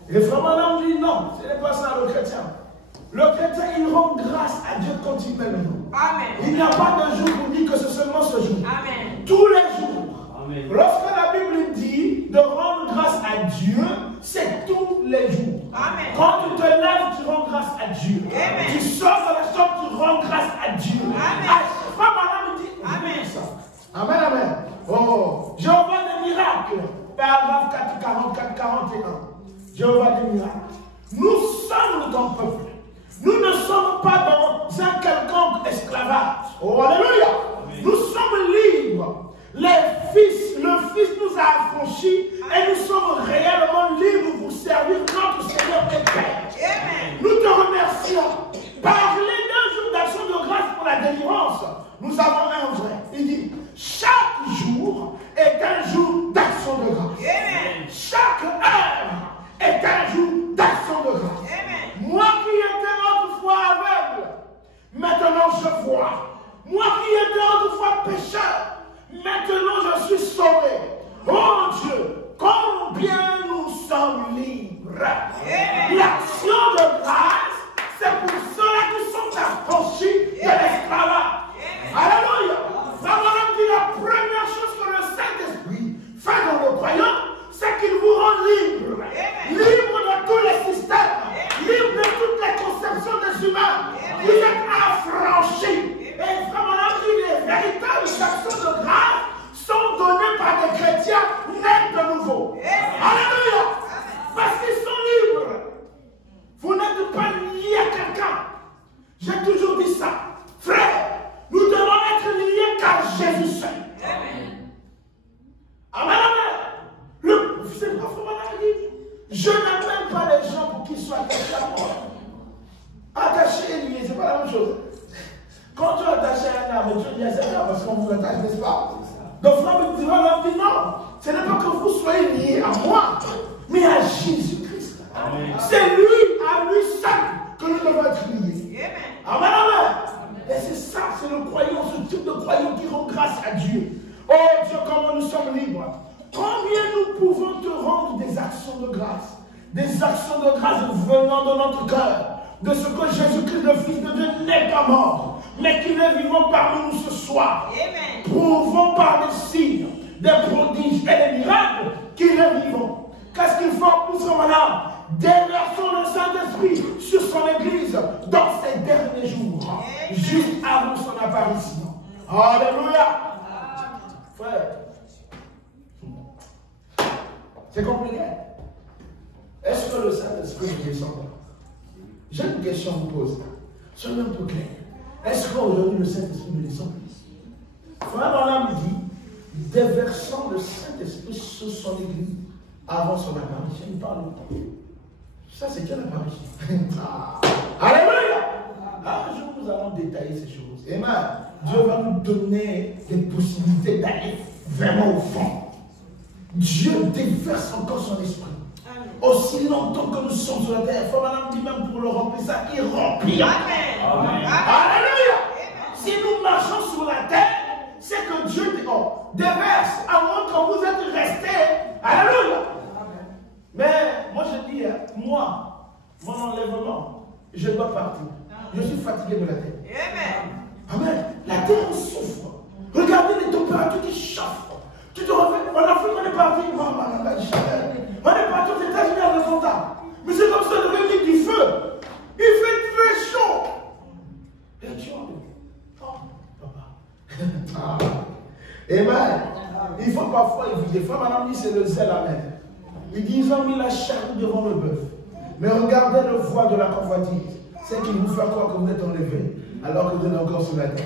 Et vraiment, l'homme dit non, ce n'est pas ça le chrétien. Le chrétien, il rend grâce à Dieu continuellement. Amen. Il n'y a pas de jour où on dit que c'est seulement ce jour. Amen. Tous les jours. Amen. Lorsque la Bible dit de rendre grâce à Dieu, c'est tous les jours. Amen. Quand tu te lèves, tu rends grâce à Dieu. Amen. Tu sors de la chambre, tu rends grâce à Dieu. Amen. Madame dit Amen. Ça. Amen, amen. Oh, Jéhovah des miracles. Paragraphe 44-41. Jéhovah des miracles. Nous sommes ton peuple. Nous ne sommes pas dans un quelconque esclavage. Oh, alléluia. Amen. Nous sommes libres. affranchis et nous sommes réellement libres pour servir notre Seigneur et Père. Nous te remercions. Parler d'un jour d'action de grâce pour la délivrance, nous avons un vrai. Il dit, chaque jour est un jour d'action de grâce. Chaque heure est un jour d'action de grâce. Moi qui étais autrefois aveugle, maintenant je vois. Moi qui étais autrefois pécheur, maintenant je suis sauvé. Oh Dieu, combien nous sommes libres. L'action de grâce, c'est pour ceux-là qui sont affranchis de l'esclavage. Alléluia. Nous dit la première chose que le Saint-Esprit fait dans le croyant, c'est qu'il vous rend libre. Libre de tous les systèmes. Libre de toutes les conceptions des humains. Vous êtes affranchis. Et vraiment, les véritables actions de grâce sont données par des chrétiens nés de nouveau. Alléluia. Parce qu'ils sont libres. Vous n'êtes pas liés à quelqu'un. J'ai toujours dit ça. Frère, nous devons être liés car Jésus seul. Amen. C'est pas faux, je n'appelle pas les gens pour qu'ils soient attachés à moi. Attachés et liés, c'est pas la même chose. Quand tu es attaché à un arbre, tu dis à cet arbre parce qu'on vous attache, n'est-ce pas? Donc, frère, tu vas dire non. Ce n'est pas que vous soyez liés à moi, mais à Jésus-Christ. C'est lui, à lui seul, que nous devons être liés. Amen, amen. Et c'est ça, c'est le croyant, ce type de croyant qui rend grâce à Dieu. Oh Dieu, comment nous sommes libres. Combien nous pouvons te rendre des actions de grâce. Des actions de grâce venant de notre cœur. De ce que Jésus-Christ, le Fils de Dieu, n'est pas mort, mais qu'il est vivant parmi nous ce soir. Prouvons par des signes, des prodiges et des miracles qu'il est vivant. Qu'est-ce qu'il faut pour ce malade? Déversons le Saint-Esprit sur son Église dans ces derniers jours, juste avant son apparition. Alléluia. Frère, c'est compliqué. Est-ce que le Saint-Esprit ne descend pas? J'ai une question à vous poser. Soyez un peu clair. Est-ce qu'aujourd'hui le Saint-Esprit ne descend plus? Frère Branham dit, déversant le Saint-Esprit sur son Église avant son apparition. Il parle de temps. Ça, c'est quelle apparition? Alléluia! Un jour, nous allons détailler ces choses. Amen. Dieu va nous donner des possibilités d'aller vraiment au fond. Dieu déverse encore son esprit. Aussi longtemps que nous sommes sur la terre. Frère Madame dit même pour le remplir ça, il remplit. Amen. Alléluia. Si nous marchons sur la terre, c'est que Dieu déverse à moins que vous êtes restés. Alléluia. Mais moi je dis, moi, mon enlèvement, je dois partir. Je suis fatigué de la terre. Amen. La terre souffre. Regardez les températures qui chauffent. Tu te refais, en Afrique, on est parti. On est parti aux États-Unis à l'Atlanta. Mais c'est comme ça, on devait mettre du feu. Il fait très chaud. Et tu en papa. Amen. Il faut parfois éviter. Frère, madame dit c'est le zèle, amen. Il dit ils ont mis la charrue devant le bœuf. Mais regardez le voile de la convoitise. C'est qu'il vous fait croire que vous êtes enlevé alors que vous êtes encore sur la terre.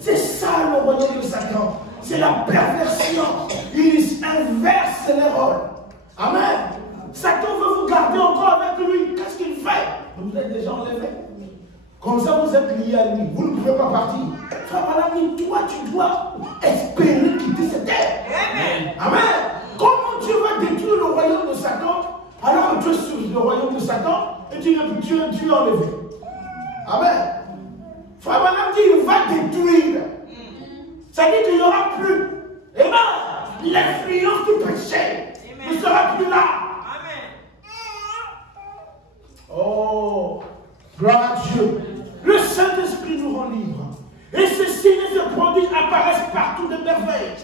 C'est ça le royaume de Satan. C'est la perversion. Il inverse les rôles. Amen. Satan veut vous garder encore avec lui. Qu'est-ce qu'il fait? Vous êtes déjà enlevé. Comme ça, vous êtes liés à lui. Vous ne pouvez pas partir. Frère, madame, toi, tu dois espérer quitter cette terre. Amen. Amen. Comment Dieu va détruire le royaume de Satan alors que tu es sur le royaume de Satan et tu es enlevé? Amen. Frère, madame dit, il va détruire. Ça dit qu'il n'y aura plus. Amen. L'influence du péché ne sera plus là. Amen. Oh, gloire à Dieu. Le Saint-Esprit nous rend libres. Et ces signes et ces prodiges apparaissent partout de merveilles.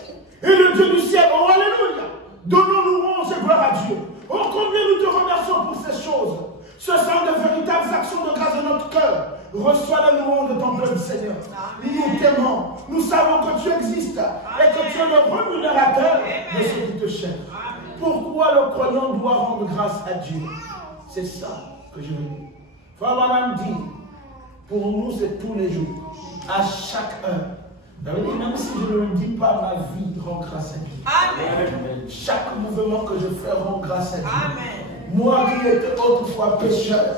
Et le Dieu du ciel, oh alléluia, donnons louange et gloire à Dieu. Oh, combien nous te remercions pour ces choses. Ce sont de véritables actions de grâce de notre cœur. Reçois la louange de ton peuple, Seigneur. Nous t'aimons. Nous savons que tu existes et que tu es le rémunérateur de ceux qui te cherchent. Pourquoi le croyant doit rendre grâce à Dieu? C'est ça que je veux dire. Frère Branham dit, pour nous c'est tous les jours, à chaque heure. Ça veut dire, même si je ne le dis pas, ma vie rend grâce à Dieu. Amen. Chaque mouvement que je fais rend grâce à Dieu. Amen. Moi qui étais autrefois pécheur,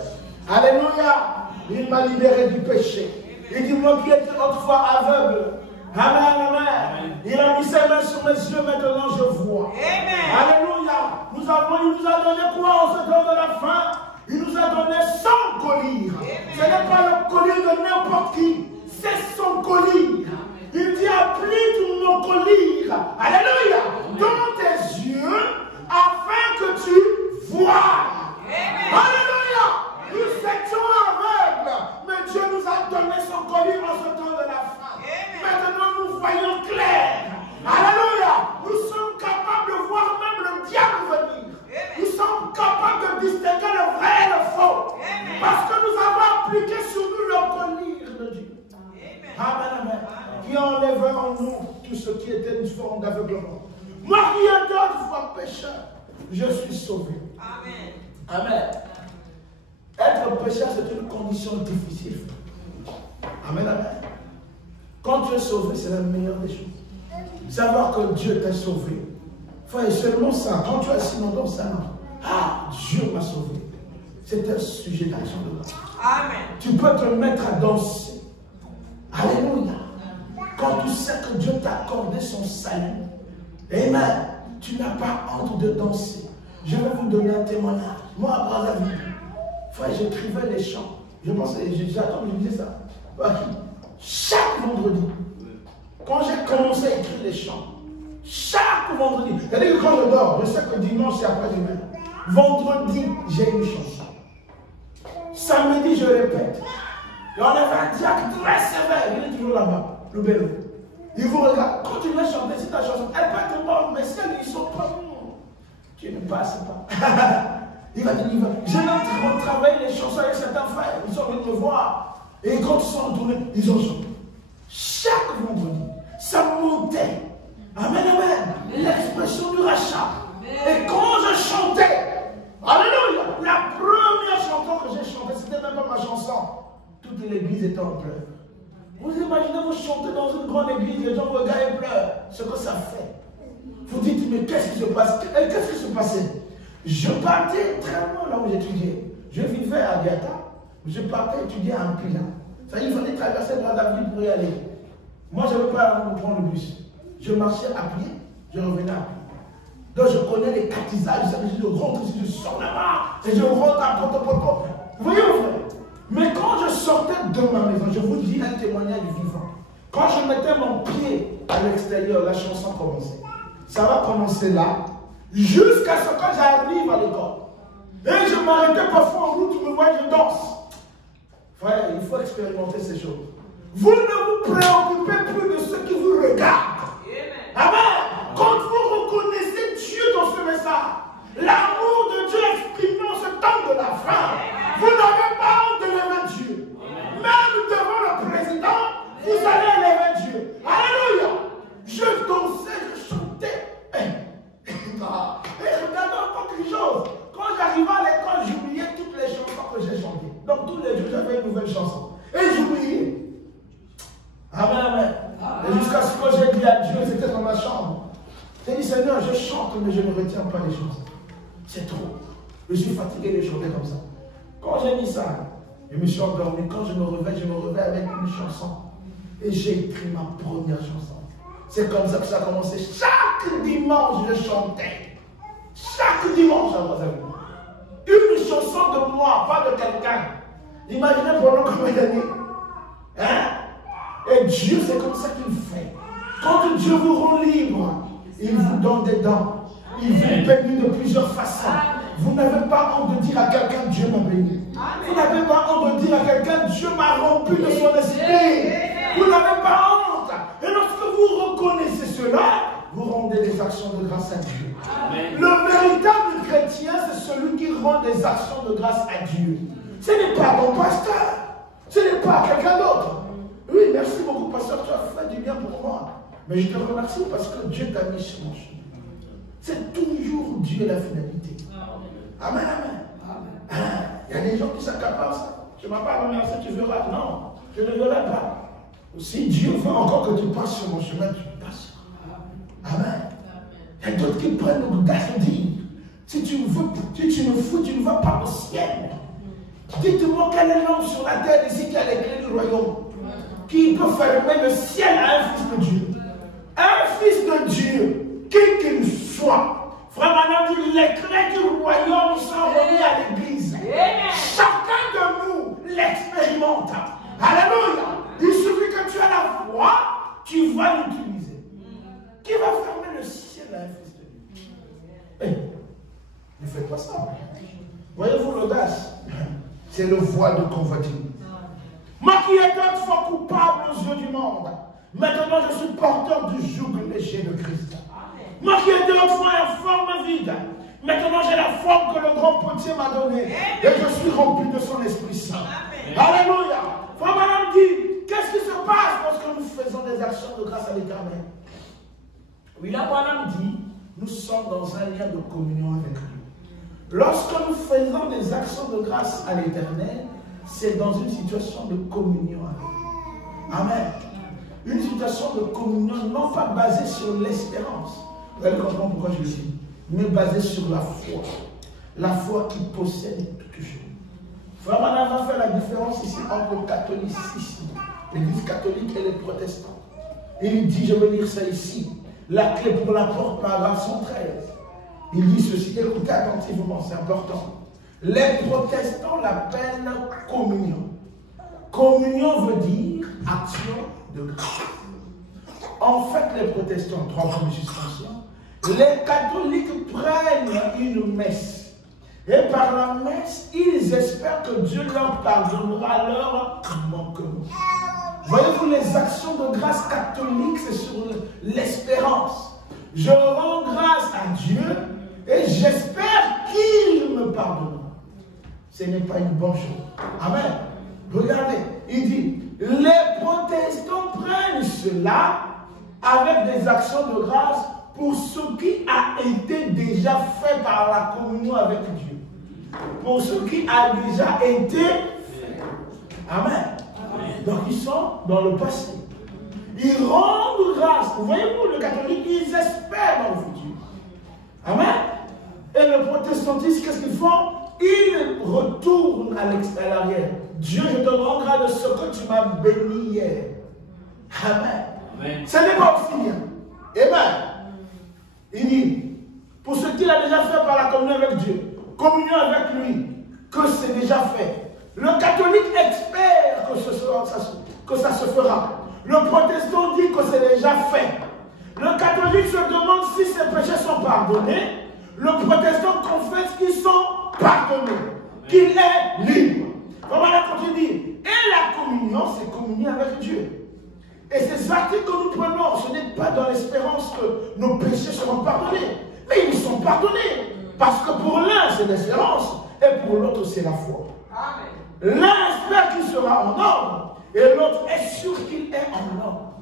alléluia, il m'a libéré du péché. Il dit, moi qui étais autrefois aveugle, amen, amen. Il a mis ses mains sur mes yeux, maintenant je vois. Amen. Alléluia. Il nous a donné quoi en ce temps de la fin? Il nous a donné 100 collyres. Ce n'est pas le collier de n'importe qui, c'est son collier. Il dit, applique mon collier, alléluia, dans tes yeux, afin que tu vois. Alléluia. Nous étions aveugles, mais Dieu nous a donné son collier en ce temps de la fin. Maintenant, nous voyons clair. Alléluia. Nous sommes capables de voir même le diable venir. Nous sommes capables de distinguer le vrai et le faux. Parce que nous avons appliqué sur nous le collier de Dieu. Amen, amen. Qui enlève en nous tout ce qui était une forme d'aveuglement. Moi qui étais autrefois pécheur, je suis sauvé. Amen. Amen. Être pécheur, c'est une condition difficile. Amen, amen. Quand tu es sauvé, c'est la meilleure des choses. Savoir que Dieu t'a sauvé. Frère, seulement ça. Quand tu es assis dans ton salon, ah, Dieu m'a sauvé. C'est un sujet d'action de grâce. Amen. Tu peux te mettre à danser. Alléluia. Quand tu sais que Dieu t'a accordé son salut, amen, tu n'as pas honte de danser. Je vais vous donner un témoignage. Moi, à Brazzaville, frère, j'écrivais les chants. Je pensais, j'attends, je disais ça. Chaque vendredi, quand j'ai commencé à écrire les chants, chaque vendredi, c'est-à-dire que quand je dors, je sais que dimanche c'est après-demain. Vendredi, j'ai une chanson. Samedi, je répète. Et on avait un diacre très sévère, il est toujours là-bas, le bélo. Il vous regarde, quand tu veux chanter, c'est ta chanson, elle peut être bonne, mais si elles ne sont pas bonnes, tu ne passes pas. Il va te dire, j'ai même travaillé les chansons avec certains frères, ils sont venus me voir. Et quand ils sont retournés, ils ont chanté. Chaque vendredi, ça montait. Amen, amen. L'expression du rachat. Et quand je chantais, alléluia, la première chanson que j'ai chantée, c'était même pas ma chanson. Toute l'église était en pleurs. Vous imaginez, vous chantez dans une grande église, les gens vous regardent et pleurent. Ce que ça fait. Vous dites, mais qu'est-ce qui se passe? Qu'est-ce qui se passait? Je partais très loin là où j'étudiais. Je vivais à Diata. Je partais étudier à Ampila. Ça y est, il fallait traverser Brazzaville pour y aller. Moi, je ne veux pas prendre le bus. Je marchais à pied, je revenais à pied. Donc, je connais les catisages. Je rentre ici, je sors là-bas. Et je rentre à Poto. Vous voyez, mon frère? Mais quand je sortais de ma maison, je vous dis un témoignage vivant. Quand je mettais mon pied à l'extérieur, la chanson commençait. Ça va commencer là, jusqu'à ce que j'arrive à l'école. Et je m'arrêtais parfois en route, vous me voyez, je danse. Frère, il faut expérimenter ces choses. Vous ne vous préoccupez plus de ceux qui vous regardent. Amen. Quand vous reconnaissez Dieu dans ce message, l'amour de Dieu exprimé en ce temps de la fin, vous n'avez pas honte de lever Dieu. Même devant le président, vous allez lever Dieu. Alléluia. Je dansais, je chantais. Et regardez encore quelque chose. Quand j'arrivais à l'école, j'oubliais toutes les chansons que j'ai chantées. Donc tous les jours, j'avais une nouvelle chanson. Et j'oubliais. Amen, amen. Et jusqu'à ce que j'ai dit à Dieu, c'était dans ma chambre. J'ai dit, Seigneur, je chante, mais je ne retiens pas les chansons. C'est trop. Je suis fatigué de chanter comme ça. Quand j'ai mis ça, je me suis endormi. Quand je me réveille avec une chanson. Et j'ai écrit ma première chanson. C'est comme ça que ça a commencé. Chaque dimanche, je chantais. Chaque dimanche, une chanson de moi, pas de quelqu'un. Imaginez pendant combien d'années. Hein? Et Dieu, c'est comme ça qu'il fait. Quand Dieu vous rend libre, il vous donne des dons. Il vous bénit de plusieurs façons. Vous n'avez pas honte de dire à quelqu'un, Dieu m'a béni. Vous n'avez pas honte de dire à quelqu'un, Dieu m'a rempli de son esprit. Vous n'avez pas honte. Et lorsque vous reconnaissez cela, vous rendez des actions de grâce à Dieu. Amen. Le véritable chrétien, c'est celui qui rend des actions de grâce à Dieu. Ce n'est pas mon pasteur. Ce n'est pas quelqu'un d'autre. Oui, merci beaucoup, pasteur, tu as fait du bien pour moi. Mais je te remercie parce que Dieu t'a mis sur mon chemin. C'est toujours Dieu la finalité. Amen, amen. Il y a des gens qui s'accaparent ça. Tu ne m'as pas remercié, tu verras. Non, je ne verrai pas. Si Dieu veut encore que tu passes sur mon chemin, tu passes. Amen. Il y a d'autres qui prennent l'audace de dire, si tu me fous, tu ne vas pas au ciel. Dites-moi quel est l'homme sur la terre ici qui a les clés du royaume, qui peut fermer le ciel à un fils de Dieu. Un fils de Dieu, qui qu'il soit, frère Manon dit, les clés du royaume sont remis à l'église. Chacun de nous l'expérimente. Alléluia. Il suffit que tu aies la foi, tu vas l'utiliser. Qui va fermer le ciel à un fils de Dieu? Hey, ne faites pas ça. Voyez-vous l'audace? C'est le voile de convoitise. Moi qui étais autrefois coupable aux yeux du monde, maintenant je suis porteur du joug léger de Christ. Moi qui étais autrefois en forme vide, maintenant j'ai la forme que le grand potier m'a donnée. Et je suis rempli de son Esprit Saint. Alléluia. Frère Madame dit, qu'est-ce qui se passe lorsque nous faisons des actions de grâce à l'Éternel? Oui, là, Madame dit, nous sommes dans un lien de communion avec lui. Lorsque nous faisons des actions de grâce à l'Éternel, c'est dans une situation de communion avec lui. Amen. Une situation de communion non pas basée sur l'espérance. Vous allez comprendre pourquoi je le dis. Mais basée sur la foi. La foi qui possède toutes choses. Frère Manan va faire la différence ici entre le catholicisme, l'église catholique et les protestants. Il dit, je vais lire ça ici, la clé pour la porte, paragraphe 113. Il dit ceci, écoutez attentivement, c'est important. Les protestants l'appellent communion. Communion veut dire action de grâce. En fait, les protestants, trois premières suspensions, les catholiques prennent une messe. Et par la messe, ils espèrent que Dieu leur pardonnera leurs manquements. Voyez-vous, les actions de grâce catholiques, c'est sur l'espérance. Je rends grâce à Dieu et j'espère qu'il me pardonnera. Ce n'est pas une bonne chose. Amen. Regardez, il dit, les protestants prennent cela avec des actions de grâce pour ce qui a été déjà fait par la communion avec Dieu. Pour ce qui a déjà été fait. Amen. Donc ils sont dans le passé. Ils rendent grâce. Vous voyez, pour le catholique, ils espèrent dans le futur. Amen. Et le protestantisme, qu'est-ce qu'ils font? Ils retournent à l'arrière. Dieu, je te rends grâce de ce que tu m'as béni hier. Amen. Amen. Ce n'est pas aussi bien. Amen. Il dit, pour ce qu'il a déjà fait par la communion avec Dieu, communion avec lui, que c'est déjà fait. Le catholique espère que ça se fera. Le protestant dit que c'est déjà fait. Le catholique se demande si ses péchés sont pardonnés. Le protestant confesse qu'ils sont pardonnés, qu'il est libre. Voilà quand il dit, et la communion, c'est communier avec Dieu. Et ces actes que nous prenons, ce n'est pas dans l'espérance que nos péchés seront pardonnés, mais ils sont pardonnés. Parce que pour l'un, c'est l'espérance, et pour l'autre, c'est la foi. L'un espère qu'il sera en ordre, et l'autre est sûr qu'il est en ordre.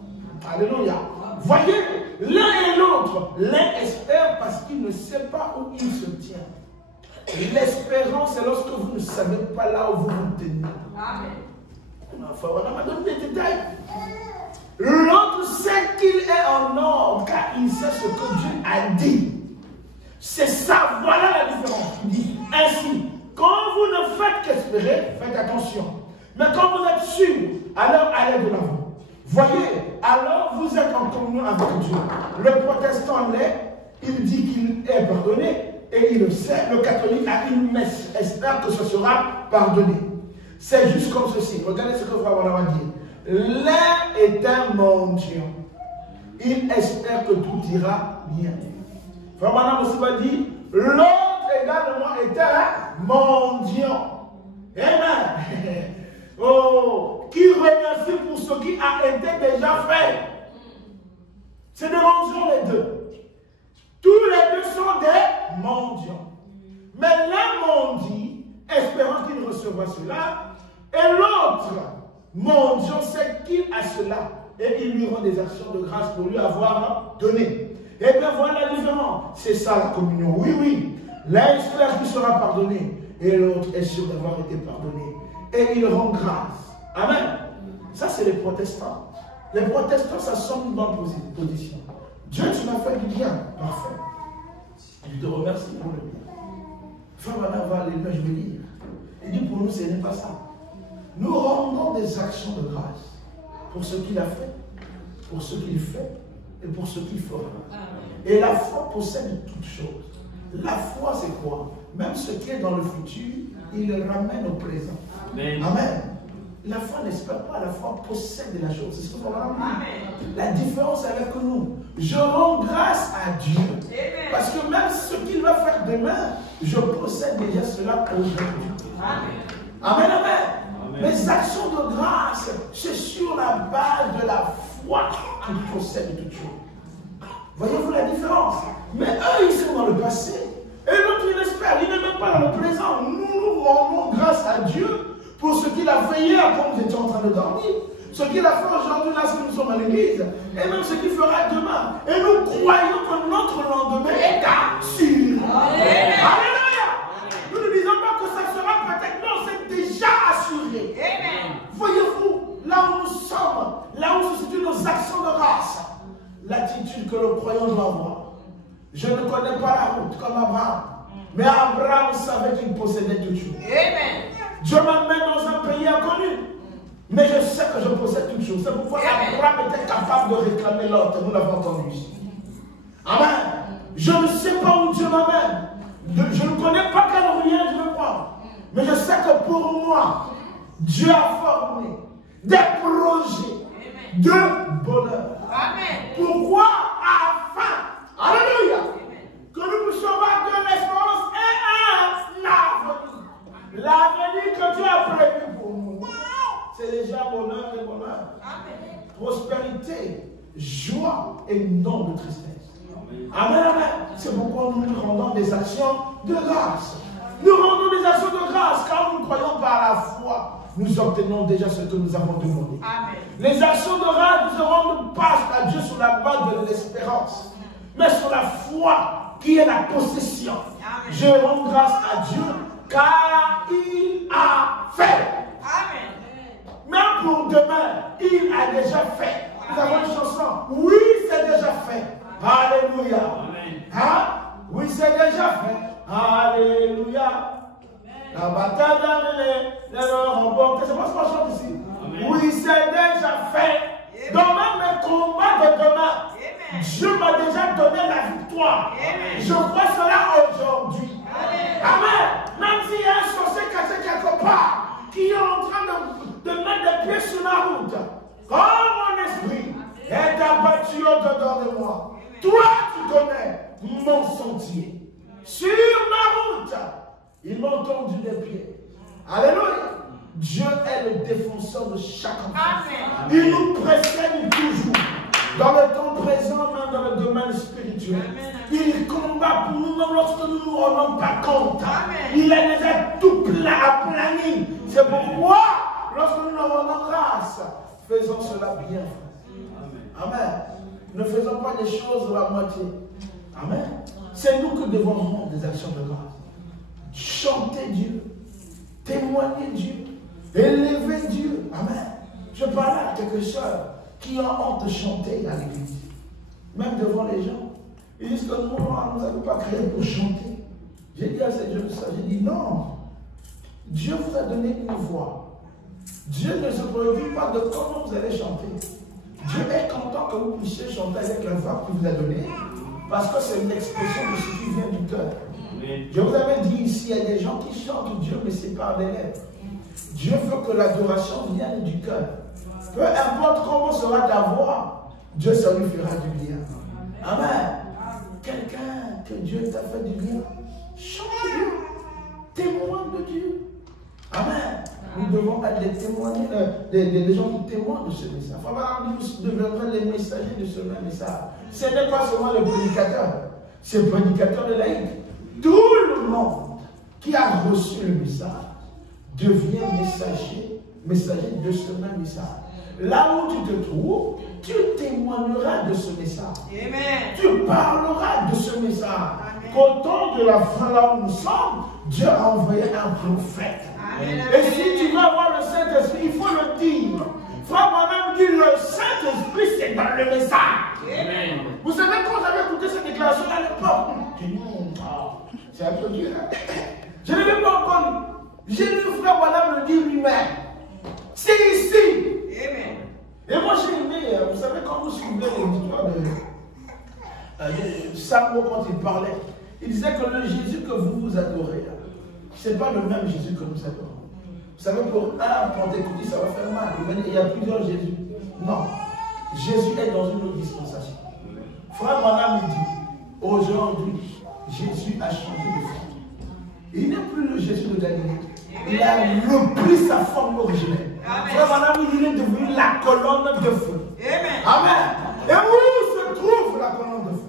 Alléluia. Voyez, l'un et l'autre, l'un espère parce qu'il ne sait pas où il se tient. L'espérance, c'est lorsque vous ne savez pas là où vous vous tenez. Amen. Enfin, on m'a donné des détails. L'autre sait qu'il est en ordre, car il sait ce que Dieu a dit. C'est ça, voilà la différence. Il dit ainsi, quand vous ne faites qu'espérer, faites attention. Mais quand vous êtes sûr, alors allez de l'avant. Voyez, alors vous êtes en communion avec Dieu. Le protestant l'est, il dit qu'il est pardonné, et il le sait. Le catholique a une messe, espère que ce sera pardonné. C'est juste comme ceci. Regardez ce que Frère Wallama dit. L'un est un mendiant. Il espère que tout ira bien. Frère Wallama aussi va dire, l'autre également est un mendiant. Amen. Oh, qui remercie pour ce qui a été déjà fait. C'est des mendiants les deux. Tous les deux sont des mendiants. Mais l'un mendie, espérant qu'il recevra cela, et l'autre mendiant sait qu'il a cela, et il lui rend des actions de grâce pour lui avoir donné. Et bien voilà la différence. C'est ça la communion. Oui, oui. L'un espère qu'il sera pardonné, et l'autre est sûr d'avoir été pardonné. Et il rend grâce. Amen. Ça, c'est les protestants. Les protestants s'assemblent dans la position. Dieu, tu m'as fait du bien. Parfait. Je te remercie pour le bien. Frère Branham va aller, je vais dire. Il dit pour nous, ce n'est pas ça. Nous rendons des actions de grâce pour ce qu'il a fait, pour ce qu'il fait et pour ce qu'il fera. Et la foi possède toutes choses. La foi, c'est quoi? Même ce qui est dans le futur, il le ramène au présent. Amen. Amen. La foi n'espère pas, la foi possède la chose. C'est ce qu'on va dire. La différence avec nous, je rends grâce à Dieu. Amen. Parce que même ce qu'il va faire demain, je possède déjà cela aujourd'hui. Amen. Amen, amen. Amen. Mes actions de grâce, c'est sur la base de la foi qu'ils possèdent toutes choses. Voyez-vous la différence? Mais eux, ils sont dans le passé. Et l'autre, il espère, il n'est même pas dans le présent. Nous rendons grâce à Dieu pour ce qu'il a fait hier quand nous étions en train de dormir. Ce qu'il a fait aujourd'hui lorsque nous sommes à l'église. Et même ce qu'il fera demain. Et nous croyons que notre lendemain est assuré. Alléluia. Nous ne disons pas que ça sera peut-être, non, c'est déjà assuré. Voyez-vous, là où nous sommes, là où se situent nos actions de grâce, l'attitude que le croyant doit avoir. Je ne connais pas la route comme Abraham. Mais Abraham savait qu'il possédait toutes choses. Dieu m'amène dans un pays inconnu. Mais je sais que je possède toutes choses. C'est pourquoi Abraham était capable de réclamer l'autre. Nous l'avons entendu ici. Amen. Je ne sais pas où Dieu m'amène. Je ne connais pas quel orient je veux prendre. Mais je sais que pour moi, Dieu a formé des projets de bonheur. Amen. Pourquoi? Afin, alléluia, que nous puissions avoir de l'espérance et un avenir. L'avenir que Dieu a prévu pour nous, c'est déjà bonheur et bonheur. Amen. Prospérité, joie et non de tristesse. Amen, amen. C'est pourquoi nous nous rendons des actions de grâce. Nous rendons des actions de grâce car nous croyons par la foi. Nous obtenons déjà ce que nous avons demandé. Amen. Les actions de grâce ne rendent pas à Dieu sur la base de l'espérance, mais sur la foi qui est la possession. Amen. Je rends grâce à Dieu car il a fait. Amen. Même pour demain, il a déjà fait. Nous avons une chanson. Oui, c'est déjà fait. Alléluia. Amen. Hein? Oui, c'est déjà fait. Alléluia. La bataille les remporter. C'est pas ce qu'on chante ici. Amen. Oui, c'est déjà fait. Dans même mes combats de demain, amen, Dieu m'a déjà donné la victoire. Amen. Je vois cela aujourd'hui. Amen. Amen. Même s'il y a un sorcier caché quelque part qui est en train de mettre des pieds sur la route, comme mon esprit est abattu au-dedans de moi. Toi, tu connais mon sentier. Sur ma route, ils m'ont tendu les pieds. Alléluia. Dieu est le défenseur de chaque enfant. Il nous précède toujours. Dans le temps présent, même dans le domaine spirituel. Amen. Il combat pour nous même lorsque nous ne nous rendons pas compte. Amen. Il a déjà tout aplani. C'est pourquoi, lorsque nous nous rendons grâce, faisons cela bien. Amen. Amen. Ne faisons pas des choses à moitié. Amen. C'est nous que devons rendre des actions de grâce. Chanter Dieu, témoigner Dieu, élever Dieu. Amen. Je parlais à quelques soeurs qui ont honte de chanter à l'église, même devant les gens. Ils disent que nous n'avons pas créé pour chanter. J'ai dit à ces jeunes ça, j'ai dit non. Dieu vous a donné une voix. Dieu ne se préoccupe pas de comment vous allez chanter. Dieu est content que vous puissiez chanter avec la voix qu'il vous a donnée, parce que c'est une expression de ce qui vient du cœur. Je vous avais dit ici, il y a des gens qui chantent Dieu, mais c'est par des lèvres. Dieu veut que l'adoration vienne du cœur. Peu importe comment sera ta voix, Dieu, ça lui fera du bien. Amen. Quelqu'un que Dieu t'a fait du bien, chante Dieu. Témoin de Dieu. Amen. Nous devons être des témoins, des gens qui témoignent de ce message. Nous deviendrons les messagers de ce même message. Ce n'est pas seulement le prédicateur, c'est le prédicateur de laïque. Tout le monde qui a reçu le message devient messager de ce même message. Là où tu te trouves, tu témoigneras de ce message. Amen. Tu parleras de ce message. Qu'au temps de la fin, là où nous sommes, Dieu a envoyé un prophète. Amen. Et si tu veux avoir le Saint-Esprit, il faut le dire. Frère Branham dit le Saint-Esprit, c'est dans le message. Amen. Vous savez, quand j'avais écouté cette déclaration à l'époque, j'ai dit, c'est un peu dur. Je ne l'ai pas encore. J'ai lu frère Branham le dire lui-même. C'est ici. Amen. Et moi j'ai aimé, vous savez, quand vous suivez l'histoire de Samuel, quand il parlait, il disait que le Jésus que vous adorez, ce n'est pas le même Jésus que nous adorons. Vous savez, pour un pentecôtiste, ça va faire mal. Il y a plusieurs Jésus. Non. Jésus est dans une autre dispensation. Frère Branham dit, aujourd'hui, Jésus a changé de forme. Il n'est plus le Jésus de Galilée. Il a repris sa forme originelle. Frère Branham, il est devenu la colonne de feu. Amen. Amen. Et où se trouve la colonne de feu?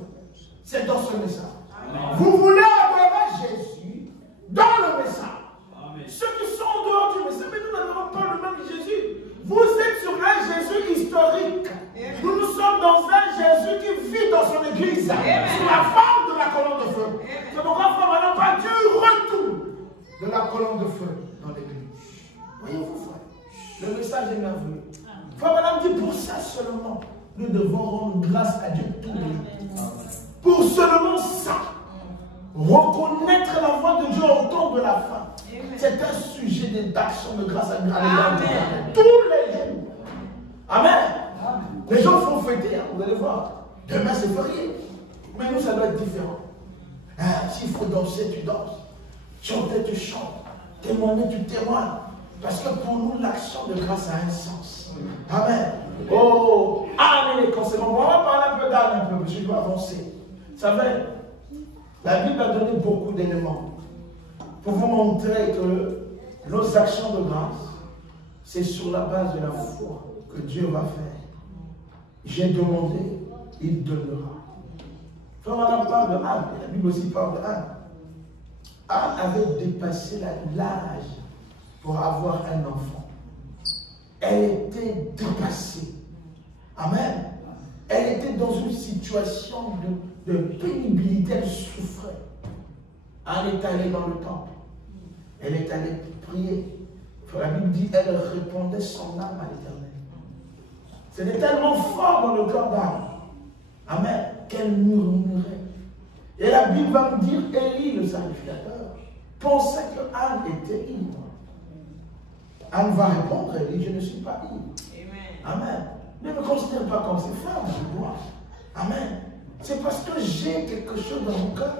C'est dans ce message. Amen. Vous voulez adorer Jésus dans le message. Amen. Ceux qui sont en dehors du message, mais nous n'avons pas le même Jésus. Vous êtes sur un Jésus historique. Amen. Nous sommes dans un Jésus qui vit dans son église. Amen. Sous la forme de la colonne de feu. C'est pourquoi frère Branham pas du retour de la colonne de feu dans l'église. Voyez-vous, frère, le message est merveilleux. Frère Branham dit, pour ça seulement, nous devons rendre grâce à Dieu tous les jours. Pour seulement ça, reconnaître la voix de Dieu au temps de la fin. C'est un sujet d'action de grâce à Dieu. Tous les jours. Amen. Les gens font fêter, hein, vous allez voir. Demain c'est férié. Mais nous, ça doit être différent. S'il faut danser, tu danses. Chanter, tu chantes. Témoigner, tu témoignes. Parce que pour nous, l'action de grâce a un sens. Amen. Oh, Anne et les conséquences. On va parler un peu d'Anne, un peu, parce que je dois avancer. Vous savez, la Bible a donné beaucoup d'éléments pour vous montrer que nos actions de grâce, c'est sur la base de la foi que Dieu va faire. J'ai demandé, il donnera. Quand on parle de Anne, la Bible aussi parle de Anne. Anne avait dépassé l'âge pour avoir un enfant. Elle était dépassée. Amen. Elle était dans une situation de pénibilité, elle souffrait. Anne est allée dans le temple. Elle est allée prier. La Bible dit elle répandait son âme à l'Éternel. C'était tellement fort dans le cœur d'Anne. Amen. Qu'elle murmurait. Et la Bible va me dire, Élie, le sacrificateur, pensait que Anne était ivre. Anne va répondre, elle dit, je ne suis pas ivre. Amen. Ne me considère pas comme ces femmes, je bois. Amen. C'est parce que j'ai quelque chose dans mon cœur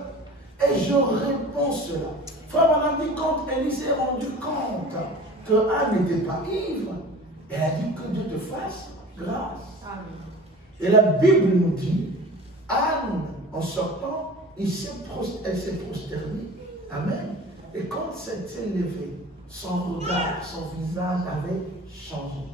et je réponds cela. Frère Branham dit, quand Élie s'est rendu compte que Anne n'était pas ivre, elle a dit que Dieu te fasse grâce. Amen. Et la Bible nous dit, Anne, en sortant, elle s'est prosternée. Amen. Et quand elle s'est levée, son regard, son visage avait changé.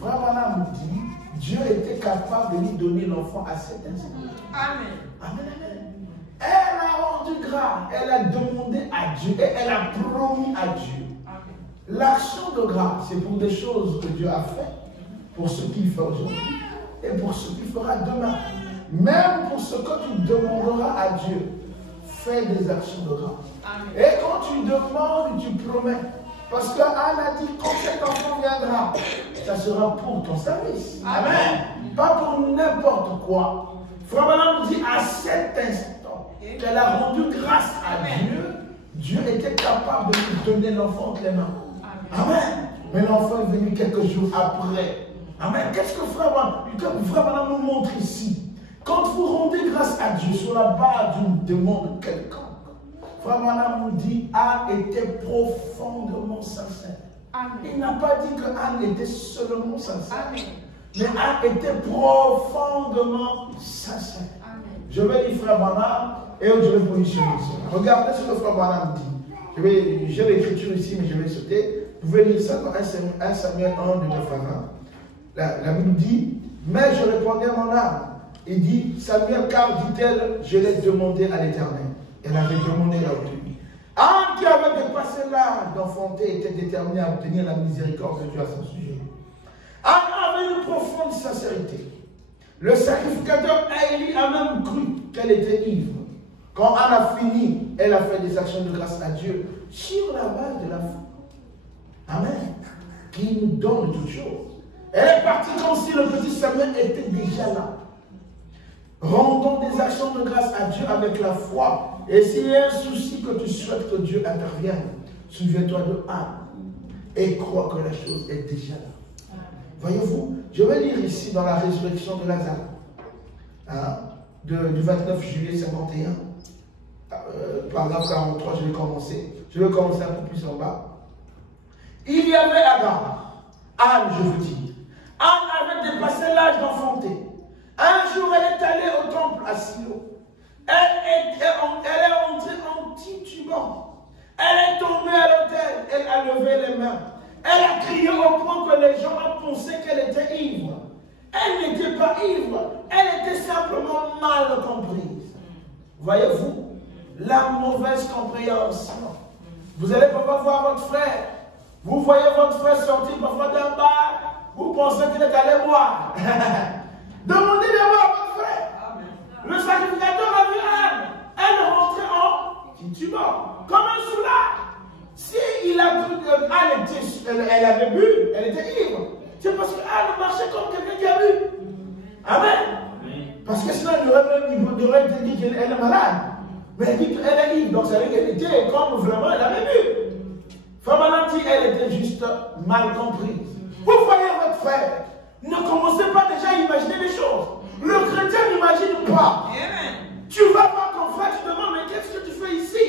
Frère Branham nous dit, Dieu était capable de lui donner l'enfant à cet instant. Amen. Amen, amen. Elle a rendu grâce, elle a demandé à Dieu et elle a promis à Dieu. L'action de grâce, c'est pour des choses que Dieu a fait, pour ce qu'il fait aujourd'hui et pour ce qu'il fera demain. Même pour ce que tu demanderas à Dieu, fais des actions de grâce. Amen. Et quand tu demandes, tu promets. Parce que Anne a dit, quand cet enfant viendra, ça sera pour ton service. Amen. Amen. Pas pour n'importe quoi. Frère Branham nous dit, à cet instant, qu'elle a rendu grâce à Dieu, Dieu était capable de lui donner l'enfant entre les mains. Amen. Amen. Mais l'enfant est venu quelques jours après. Amen. Qu'est-ce que Frère Branham nous montre ici? Quand vous rendez grâce à Dieu sur la base d'une demande quelconque, Frère Branham nous dit, Anne était profondément sincère. Amen. Il n'a pas dit que Anne était seulement sincère. Amen. Mais Anne était profondément sincère. Amen. Je vais lire Frère Branham et je vais positionner ici. Regardez ce que Frère Branham dit. J'ai l'écriture ici, mais je vais sauter. Vous pouvez lire ça dans 1 Samuel 1, de 9 à 20. La Bible dit, mais je répondais à mon âme. Il dit, Samuel, car dit-elle, je l'ai demandé à l'Éternel. Elle avait demandé la obtenue. Anne qui avait dépassé l'âge d'enfanter était déterminée à obtenir la miséricorde de Dieu à son sujet. Anne avait une profonde sincérité. Le sacrificateur Élie a même cru qu'elle était ivre. Quand Anne a fini, elle a fait des actions de grâce à Dieu sur la base de la foi. Amen. Qui nous donne toutes choses. Elle est partie comme si le petit Samuel était déjà là. Rendons des actions de grâce à Dieu avec la foi. Et s'il y a un souci que tu souhaites que Dieu intervienne, souviens-toi de Anne et crois que la chose est déjà là. Voyez-vous, je vais lire ici dans la résurrection de Lazare, hein, du 29 juillet 51, paragraphe 43, je vais commencer. Je vais commencer un peu plus en bas. Il y avait Agar, Anne, je vous dis. Anne avait dépassé l'âge d'enfanter. Un jour, elle est allée au temple à Silo. Elle est entrée en titubant. Elle est tombée à l'autel. Elle a levé les mains. Elle a crié au point que les gens ont pensé qu'elle était ivre. Elle n'était pas ivre. Elle était simplement mal comprise. Voyez-vous, la mauvaise compréhension. Vous allez parfois voir votre frère. Vous voyez votre frère sortir parfois d'un bar. Vous pensez qu'il est allé boire. Demandez-le à votre frère. Le sacrificateur a vu Anne. Elle rentrait en titubant, comme un soulard. Si il a cru qu'Anne elle avait bu, elle était ivre. C'est parce qu'Anne marchait comme quelqu'un qui a bu. Amen. Parce que sinon, il aurait dit qu'elle est malade. Mais elle dit qu'elle est ivre. Donc ça veut dire qu'elle était comme vraiment elle avait bu. Femme dit elle était juste mal comprise. Vous voyez votre frère. Ne commencez pas déjà à imaginer les choses. Le chrétien n'imagine pas. Amen. Tu vas voir ton frère, tu te demandes, mais qu'est-ce que tu fais ici?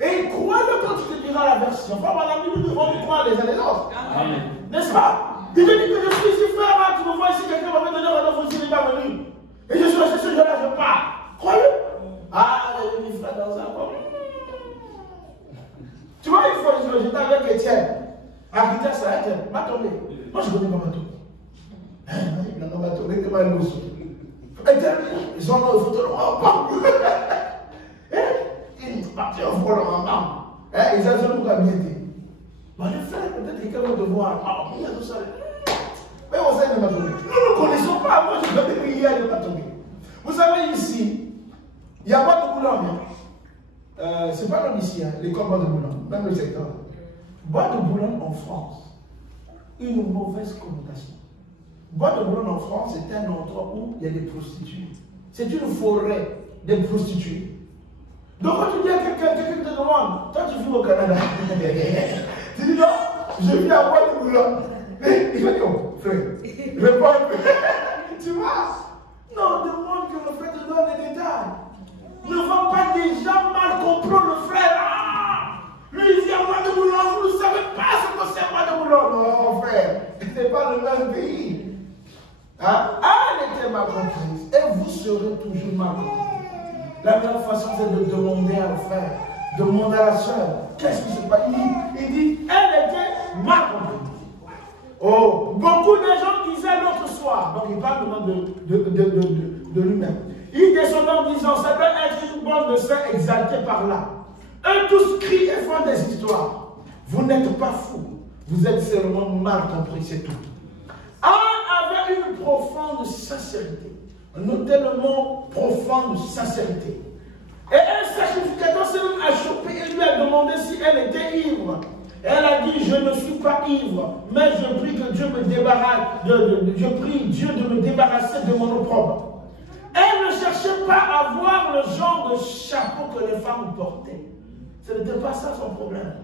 Et crois-le quand tu te diras la version. Nous devons nous croire les uns les autres. N'est-ce pas? Il te dit que je suis ici, frère, tu me vois ici, quelqu'un va me donner un ordre, vous n'êtes pas venu. Et je suis resté ce jour-là, je pars. Crois-le. Ah, j'ai mis frère dans un coin. Tu vois, une fois, j'étais avec Étienne. À Vitesse, ça a été m'a tombé. Moi, je connais pas ma tombé. Il m'a tombé, il m'a loussé. Ils ont le photo en bas. Ils sont partis en volant en bas. Ils ont toujours bien été. Bon, les frères, peut-être quelqu'un va te voir. Ah, il y a tout ça. Mais on sait, il m'a tombé. Nous ne connaissons pas. Moi, je connais que hier, il m'a tombé. Vous savez, ici, il n'y a pas de Boulogne. C'est pas comme ici, hein, l'école Bois de Boulogne, même le secteur. Bois de Boulogne en France, une mauvaise connotation. Bois de Boulogne en France, c'est un endroit où il y a des prostituées. C'est une forêt des prostituées. Donc quand tu dis à quelqu'un qui te demande, toi tu vis au Canada, tu dis non, je vis à Bois de Boulogne. Mais il va dire, oh, frère, réponds un peu. Tu vois? Non, demande que le frère te donne les détails. Ne va pas déjà mal comprendre le frère. Ah, lui il vient à Bois de Boulogne, vous ne savez pas ce que c'est Bois de Boulogne. Non, frère, ce n'est pas le même pays. Hein? Elle était mal comprise et vous serez toujours mal compris. La meilleure façon c'est de demander à le frère, demander à la soeur, qu'est-ce qui se passe? Il dit, elle était mal comprise. Oh, beaucoup de gens disaient l'autre soir, donc il parle de lui-même. Il descendait en disant, ça doit être une bande de saints exaltés par là. Eux tous crient et font des histoires. Vous n'êtes pas fous, vous êtes seulement mal compris, c'est tout. Anne avait une profonde sincérité. Notez le mot profonde sincérité. Et un sacrificateur s'est même achoppé et lui a demandé si elle était ivre. Elle a dit, je ne suis pas ivre, mais je prie que Dieu me débarrasse, je prie Dieu de me débarrasser de mon opprobre. Elle ne cherchait pas à voir le genre de chapeau que les femmes portaient. Ce n'était pas ça son problème.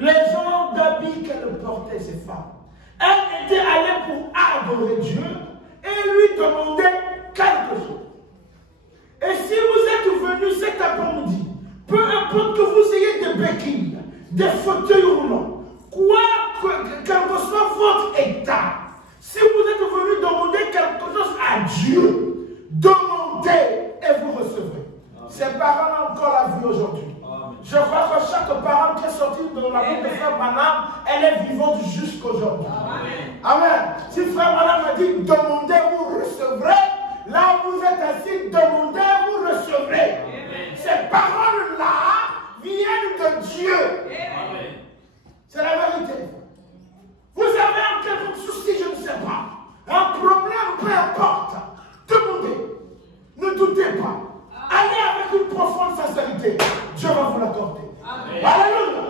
Les genres d'habits qu'elles portaient, ces femmes. Elle était allée pour adorer Dieu et lui demander quelque chose. Et si vous êtes venu cet après-midi, peu importe que vous ayez des béquilles, des fauteuils roulants, quel que soit votre état, si vous êtes venu demander quelque chose à Dieu, demandez et vous recevrez. Ces paroles encore la vie aujourd'hui. Je crois que chaque parole qui est sortie de la bouche de Frère Branham, elle est vivante jusqu'aujourd'hui. Amen. Si Frère Branham a dit demandez, vous recevrez, là où vous êtes assis, demandez, vous recevrez. Ces paroles-là viennent de Dieu. C'est la vérité. Vous avez un quelconque souci, je ne sais pas. Un problème, peu importe. Demandez. Ne doutez pas. Allez avec une profonde sincérité. Dieu va vous l'accorder. Alléluia.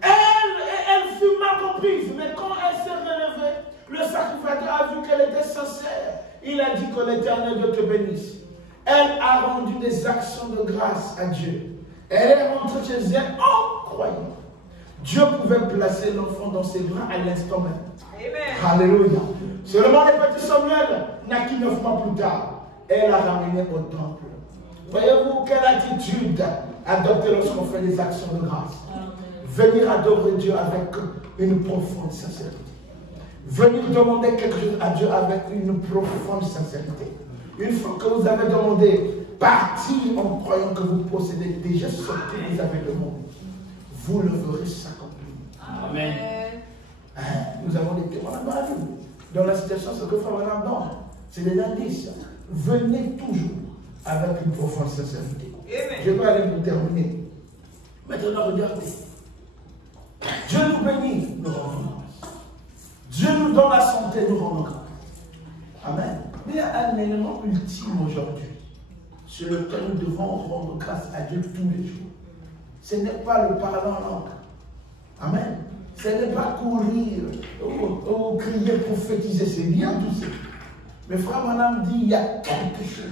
Elle fut mal comprise, mais quand elle s'est relevée, le sacrificateur il a dit que l'Éternel Dieu te bénisse. Elle a rendu des actions de grâce à Dieu. Elle est rentrée chez elle en croyant. Dieu pouvait placer l'enfant dans ses bras à l'instant même. Amen. Alléluia. Seulement le petit Samuel naquit 9 mois plus tard. Elle l'a ramené au temple. Voyez-vous quelle attitude adopter lorsqu'on fait des actions de grâce. Venir adorer Dieu avec une profonde sincérité. Venir demander quelque chose à Dieu avec une profonde sincérité. Une fois que vous avez demandé, partir en croyant que vous possédez déjà ce que vous avez demandé. Vous le verrez s'accomplir. Amen. Nous avons des témoins dans la vie. Dans la situation, ce que fait Madame Don, c'est des indices. Venez toujours avec une profonde sincérité. Amen. Je vais aller pour terminer. Maintenant, regardez. Dieu nous bénit, nous rendons grâce. Dieu nous donne la santé, nous rendons grâce. Amen. Mais il y a un élément ultime aujourd'hui sur lequel nous devons rendre grâce à Dieu tous les jours. Ce n'est pas le parler en langue. Amen. Ce n'est pas courir ou crier, prophétiser. C'est bien tout ça. Mais frère Madame dit, il y a quelque chose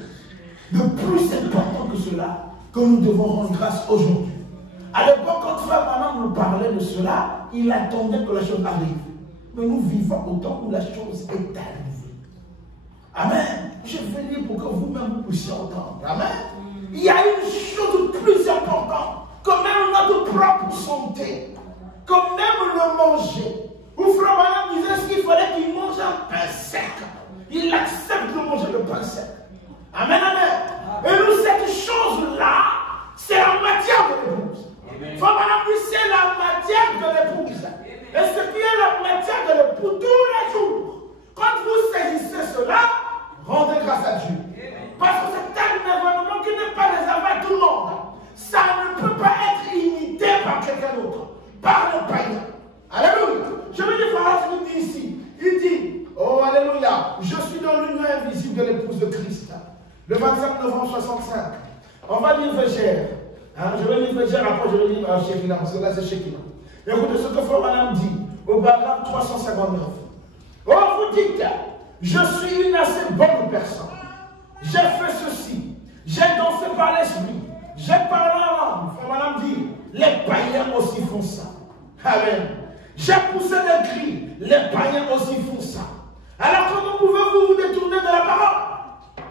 de plus important que cela que nous devons rendre grâce aujourd'hui. À l'époque, quand frère Madame nous parlait de cela, il attendait que la chose arrive. Mais nous vivons au temps où la chose est arrivée. Amen. Je vais lire pour que vous-même vous puissiez entendre. Amen. Il y a une chose plus importante que même notre propre santé, que même le manger. Où frère Madame disait qu'il fallait qu'il mange un pain sec. Il accepte de manger le pain sec. Amen, amen. Et nous, cette chose-là, c'est la matière de l'épouse. Frère Madame dit, c'est la matière de l'épouse. Et ce qui est la matière de l'épouse tous les jours. Quand vous saisissez cela, rendez grâce à Dieu. Parce que c'est un événement qui n'est pas réservé à tout le monde. Ça ne peut pas être imité par quelqu'un d'autre, par le païen. Alléluia. Je veux dire, frère, ce qu'il dit ici. Il dit, oh, alléluia, je suis dans l'union invisible de l'épouse de Christ. Le 25 novembre 65. On va lire Végère. Je vais lire Végère, après je vais lire Shekinah, parce que là c'est Shekinah. Écoutez ce que frère Madame dit au paragraphe 359. Oh, vous dites, je suis une assez bonne personne. J'ai fait ceci. J'ai dansé par l'esprit. J'ai parlé en langue. Frère Madame dit, les païens aussi font ça. Amen. J'ai poussé des cris. Les païens aussi font ça. Alors comment pouvez-vous vous détourner de la parole?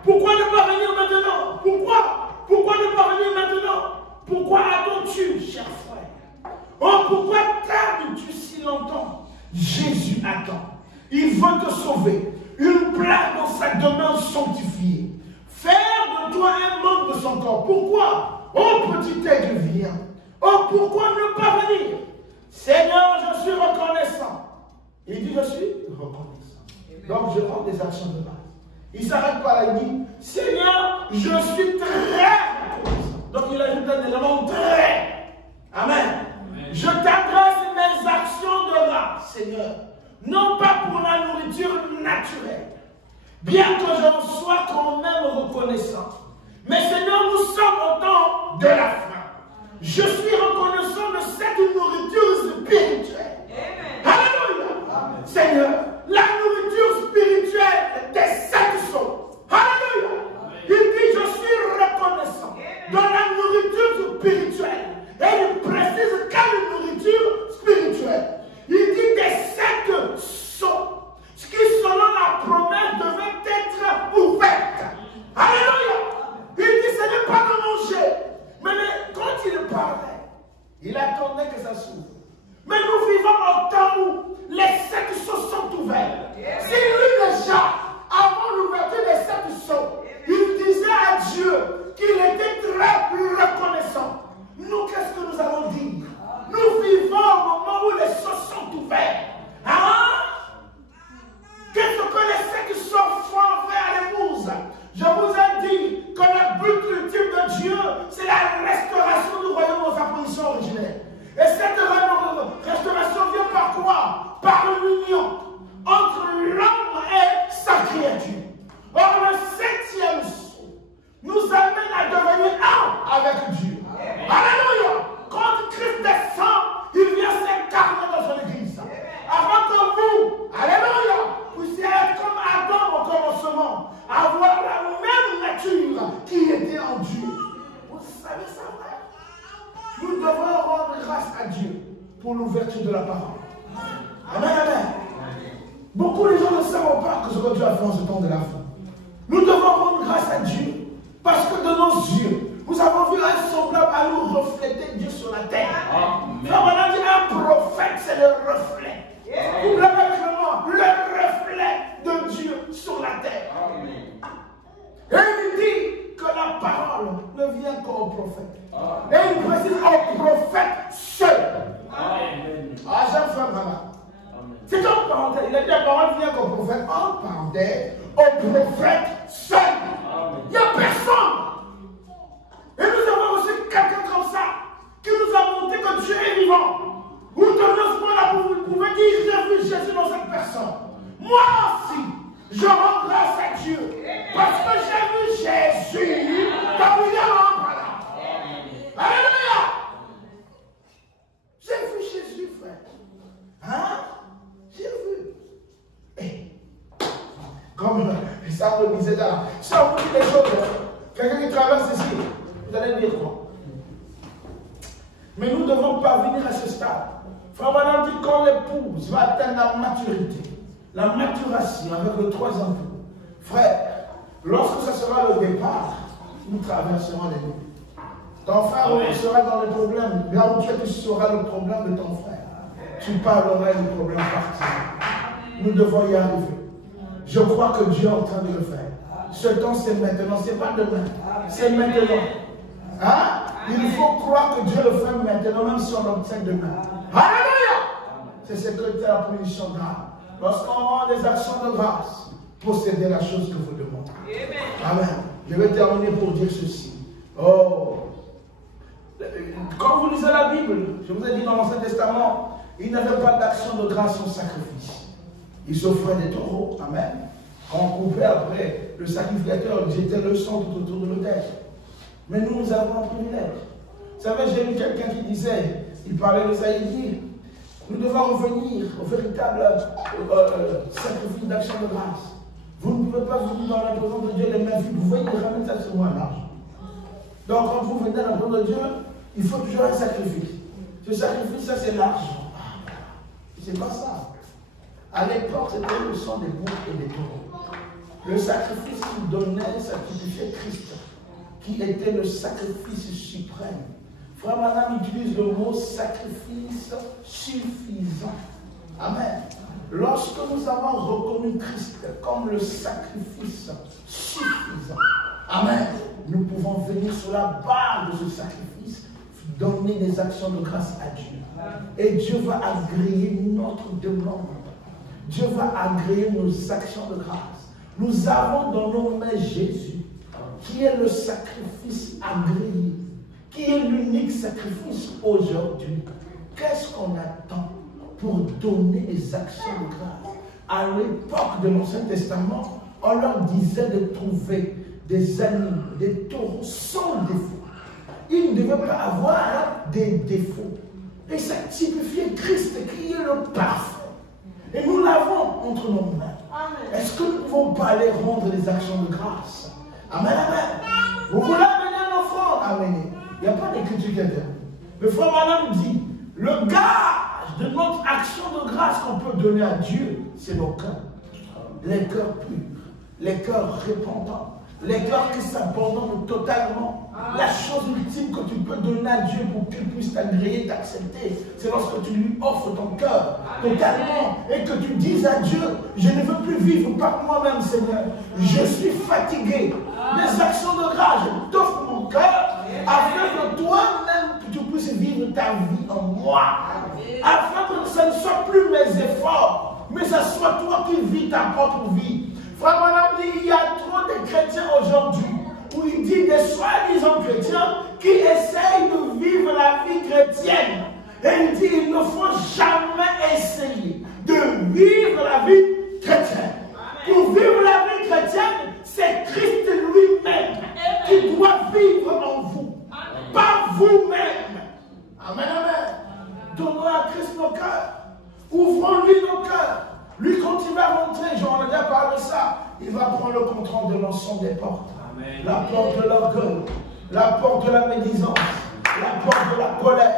Pourquoi ne pas venir maintenant? Pourquoi ne pas venir maintenant? Pourquoi attends-tu, cher frère? Oh, pourquoi tardes-tu si longtemps? Jésus attend. Il veut te sauver. Une place dans sa demeure sanctifiée. Faire de toi un membre de son corps. Pourquoi? Oh, petit aigle, viens. Oh, pourquoi ne pas venir? Seigneur, je suis reconnaissant. Il dit, je suis reconnaissant. Donc, je rends des actions de base. Il ne s'arrête pas là, il dit, Seigneur, je suis très reconnaissant. Donc, il ajoute un élément très. Amen. Je t'adresse mes actions de grâce, Seigneur. Non pas pour la nourriture naturelle, bien que j'en sois quand même reconnaissant. Mais Seigneur, nous sommes au temps de la faim. Je suis reconnaissant de cette nourriture spirituelle. Alléluia. Seigneur, la nourriture spirituelle des 7 sceaux. Alléluia. Il dit, je suis reconnaissant de la nourriture spirituelle. Et il précise quelle nourriture spirituelle. Il dit des 7 sceaux. Ce qui, selon la promesse, devait être ouverte. Alléluia. Il dit, ce n'est pas de manger. Mais quand il parlait, il attendait que ça s'ouvre. Mais nous vivons au temps où les 7 sceaux sont ouverts. Si lui déjà, avant l'ouverture des 7 sceaux, il disait à Dieu qu'il était très reconnaissant. Nous, qu'est-ce que nous allons dire? Nous vivons au moment où les sceaux sont ouverts. Hein? Qu'est-ce que les 7 sceaux font vers l'épouse? Je vous ai dit que le but ultime de Dieu, c'est la restauration du royaume dans sa position originelle. Et cette restauration vient par quoi? Par l'union entre l'homme et sa créature. Or, le 7e sceau nous amène devons rendre grâce à Dieu pour l'ouverture de la parole. Amen, amen. Beaucoup de gens ne savent pas que ce que Dieu a fait en ce temps de la fin. Nous devons rendre grâce à Dieu parce que de nos yeux, nous avons vu un semblable à nous refléter Dieu sur la terre. Quand on a dit un prophète, c'est le reflet. Vous l'avez vraiment, le reflet de Dieu sur la terre. Et il dit que la parole ne vient qu'au prophète. Et il précise au prophète seul. Ah, j'aime faire vraiment. C'est comme parenthèse. Il a dit la parole vient qu'au prophète. En parenthèse, au prophète seul. Il n'y a personne. Et nous avons aussi quelqu'un comme ça qui nous a montré que Dieu est vivant. Vous donnez ce point-là, vous pouvez dire j'ai vu Jésus dans cette personne. Moi aussi, je rends grâce à Dieu parce que j'ai vu Jésus quand il est en là. Alléluia. J'ai vu Jésus, frère. Hein? J'ai vu. Et, comme ça me disait là, si on vous dit des choses, quelqu'un qui traverse ici, vous allez dire quoi? Mais nous devons parvenir à ce stade. Frère Madame dit quand l'épouse va atteindre la maturité, la maturation avec les 3 enfants, frère, lorsque ce sera le départ, nous traverserons les deux. Ton frère sera dans le problème. Là où tu sauras le problème de ton frère. Tu parleras du problème parti. Nous devons y arriver. Je crois que Dieu est en train de le faire. Ce temps, c'est maintenant. Ce n'est pas demain. C'est maintenant. Hein? Il faut croire que Dieu le fait maintenant, même si on l'obtient demain. Alléluia! C'est ce que c'est la position d'âme. Lorsqu'on rend des actions de grâce, possédez la chose que vous demandez. Amen. Je vais terminer pour dire ceci. Oh! Quand vous lisez la Bible, je vous ai dit dans l'Ancien Testament, il n'y avait pas d'action de grâce sans sacrifice. Ils s'offraient des taureaux. Amen. Quand on coupait après, le sacrificateur jetait le sang tout autour de l'autel. Mais nous avons un privilège. Vous savez, j'ai lu quelqu'un qui disait, il parlait de ça, il dit, nous devons revenir au véritable sacrifice d'action de grâce. Vous ne pouvez pas venir dans la présence de Dieu les mains vides. Vous voyez, ramène ça sur moi l'argent. Donc quand vous venez dans la présence de Dieu, il faut toujours un sacrifice. Ce sacrifice, ça c'est l'argent. C'est pas ça. À l'époque, c'était le sang des boucs et des taureaux. Le sacrifice qui donnait, ça typifiait Christ, qui était le sacrifice suprême. Frère Madame utilise le mot sacrifice suffisant. Amen. Lorsque nous avons reconnu Christ comme le sacrifice suffisant, amen, nous pouvons venir sur la barre de ce sacrifice, donner des actions de grâce à Dieu. Et Dieu va agréer notre demande. Dieu va agréer nos actions de grâce. Nous avons dans nos mains Jésus, qui est le sacrifice agréé, qui est l'unique sacrifice aujourd'hui. Qu'est-ce qu'on attend pour donner des actions de grâce? À l'époque de l'Ancien Testament, on leur disait de trouver des animaux, des taureaux sans défaut. Ils ne devaient pas avoir des défauts. Et ça typifiait Christ qui est le parfait. Et nous l'avons entre nos mains. Est-ce que nous ne pouvons pas aller rendre des actions de grâce? Amen, amen. Vous voulez amener un offrande? Amen. Il n'y a pas d'écriture qui est terminée. Le frère Madame dit, le gage de notre action de grâce qu'on peut donner à Dieu, c'est nos cœurs. Les cœurs purs, les cœurs répandants, les cœurs qui s'abandonnent totalement. La chose ultime que tu peux donner à Dieu pour qu'il puisse t'agréer, t'accepter, c'est lorsque tu lui offres ton cœur totalement et que tu dises à Dieu, je ne veux plus vivre par moi-même, Seigneur. Je suis fatigué. Mes actions de grâce, je t'offre mon cœur afin que toi-même tu puisses vivre ta vie en moi. Afin que ce ne soit plus mes efforts, mais ce soit toi qui vis ta propre vie. Frère Madame dit, il y a trop de chrétiens aujourd'hui où il dit des soi-disant chrétiens qui essayent de vivre la vie chrétienne. Et il dit, il ne faut jamais essayer de vivre la vie chrétienne. Pour vivre la vie chrétienne, c'est Christ lui-même qui doit vivre en vous, pas vous-même. Amen, amen. Donnons à Christ nos cœurs. Ouvrons-lui nos cœurs. Lui, quand il va rentrer, j'en ai déjà parlé de ça, il va prendre le contrôle de l'ensemble des portes. Amen. La porte de l'orgueil, la porte de la médisance, la porte de la colère.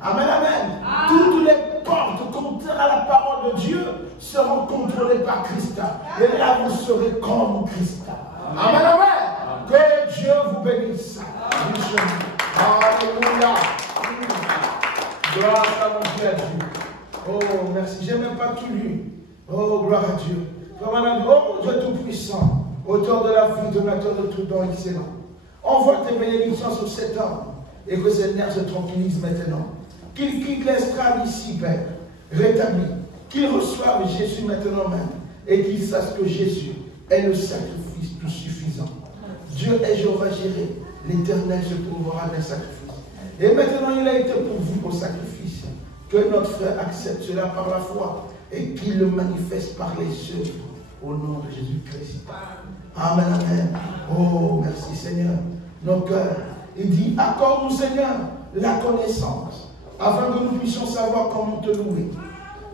Amen, amen. Toutes les portes contraires à la parole de Dieu seront contrôlées par Christ. Et là, vous serez comme Christ. Amen, amen. Que Dieu vous bénisse. Alléluia. Gloire à mon Dieu, à Dieu. Oh, merci. Je n'ai même pas tout lu. Oh, gloire à Dieu. Oh, Dieu Tout-Puissant, auteur de la vie, donateur de tout don excellent. Envoie tes bénédictions sur cet homme et que ses nerfs se tranquillisent maintenant. Qu'il quitte l'estrade ici, Père, rétabli. Qu'il reçoive Jésus maintenant même et qu'il sache que Jésus est le sacrifice tout suffisant. Dieu est Jéhovah Jireh, l'Éternel se trouvera d'un sacrifice. Et maintenant, il a été pourvu au sacrifice. Que notre frère accepte cela par la foi et qu'il le manifeste par les œuvres au nom de Jésus-Christ. Amen, amen. Oh, merci Seigneur. Nos cœurs, il dit, accorde-nous Seigneur la connaissance afin que nous puissions savoir comment te louer.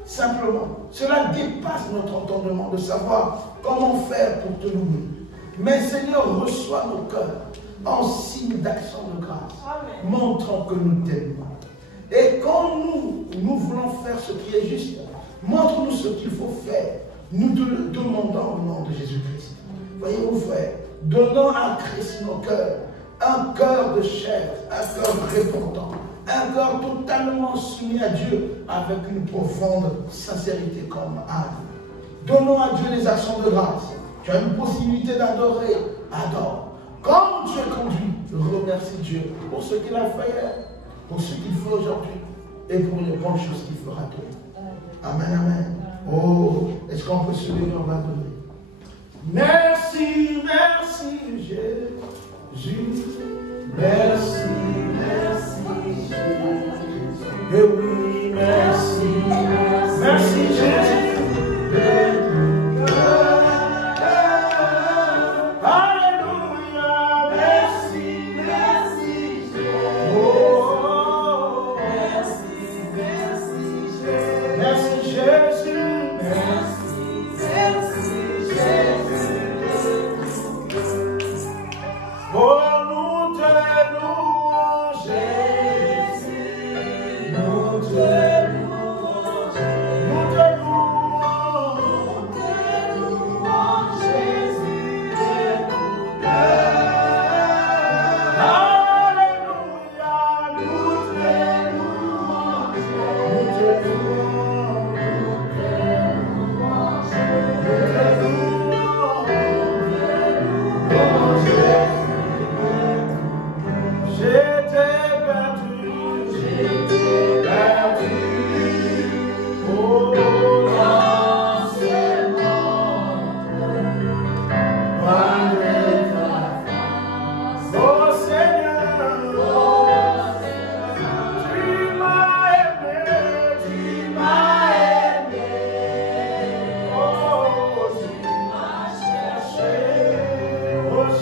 Simplement, cela dépasse notre entendement de savoir comment faire pour te louer. Mais Seigneur, reçois nos cœurs en signe d'action de grâce, montrant que nous t'aimons. Et quand nous voulons faire ce qui est juste, montre-nous ce qu'il faut faire. Nous te le demandons au nom de Jésus-Christ. Voyez-vous, frère, donnons à Christ nos cœurs, un cœur de chair, un cœur repentant, un cœur totalement soumis à Dieu avec une profonde sincérité comme Anne. Donnons à Dieu les actions de grâce. Tu as une possibilité d'adorer, adore. Comme tu es conduit, remercie Dieu pour ce qu'il a fait hier, pour ce qu'il fait aujourd'hui et pour les bonnes choses qu'il fera demain. Amen, amen. Oh, est-ce qu'on peut se lever, on va donner. Merci, merci Jésus. Merci, merci Jésus. Et oui, merci, merci Jésus.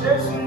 Jesus.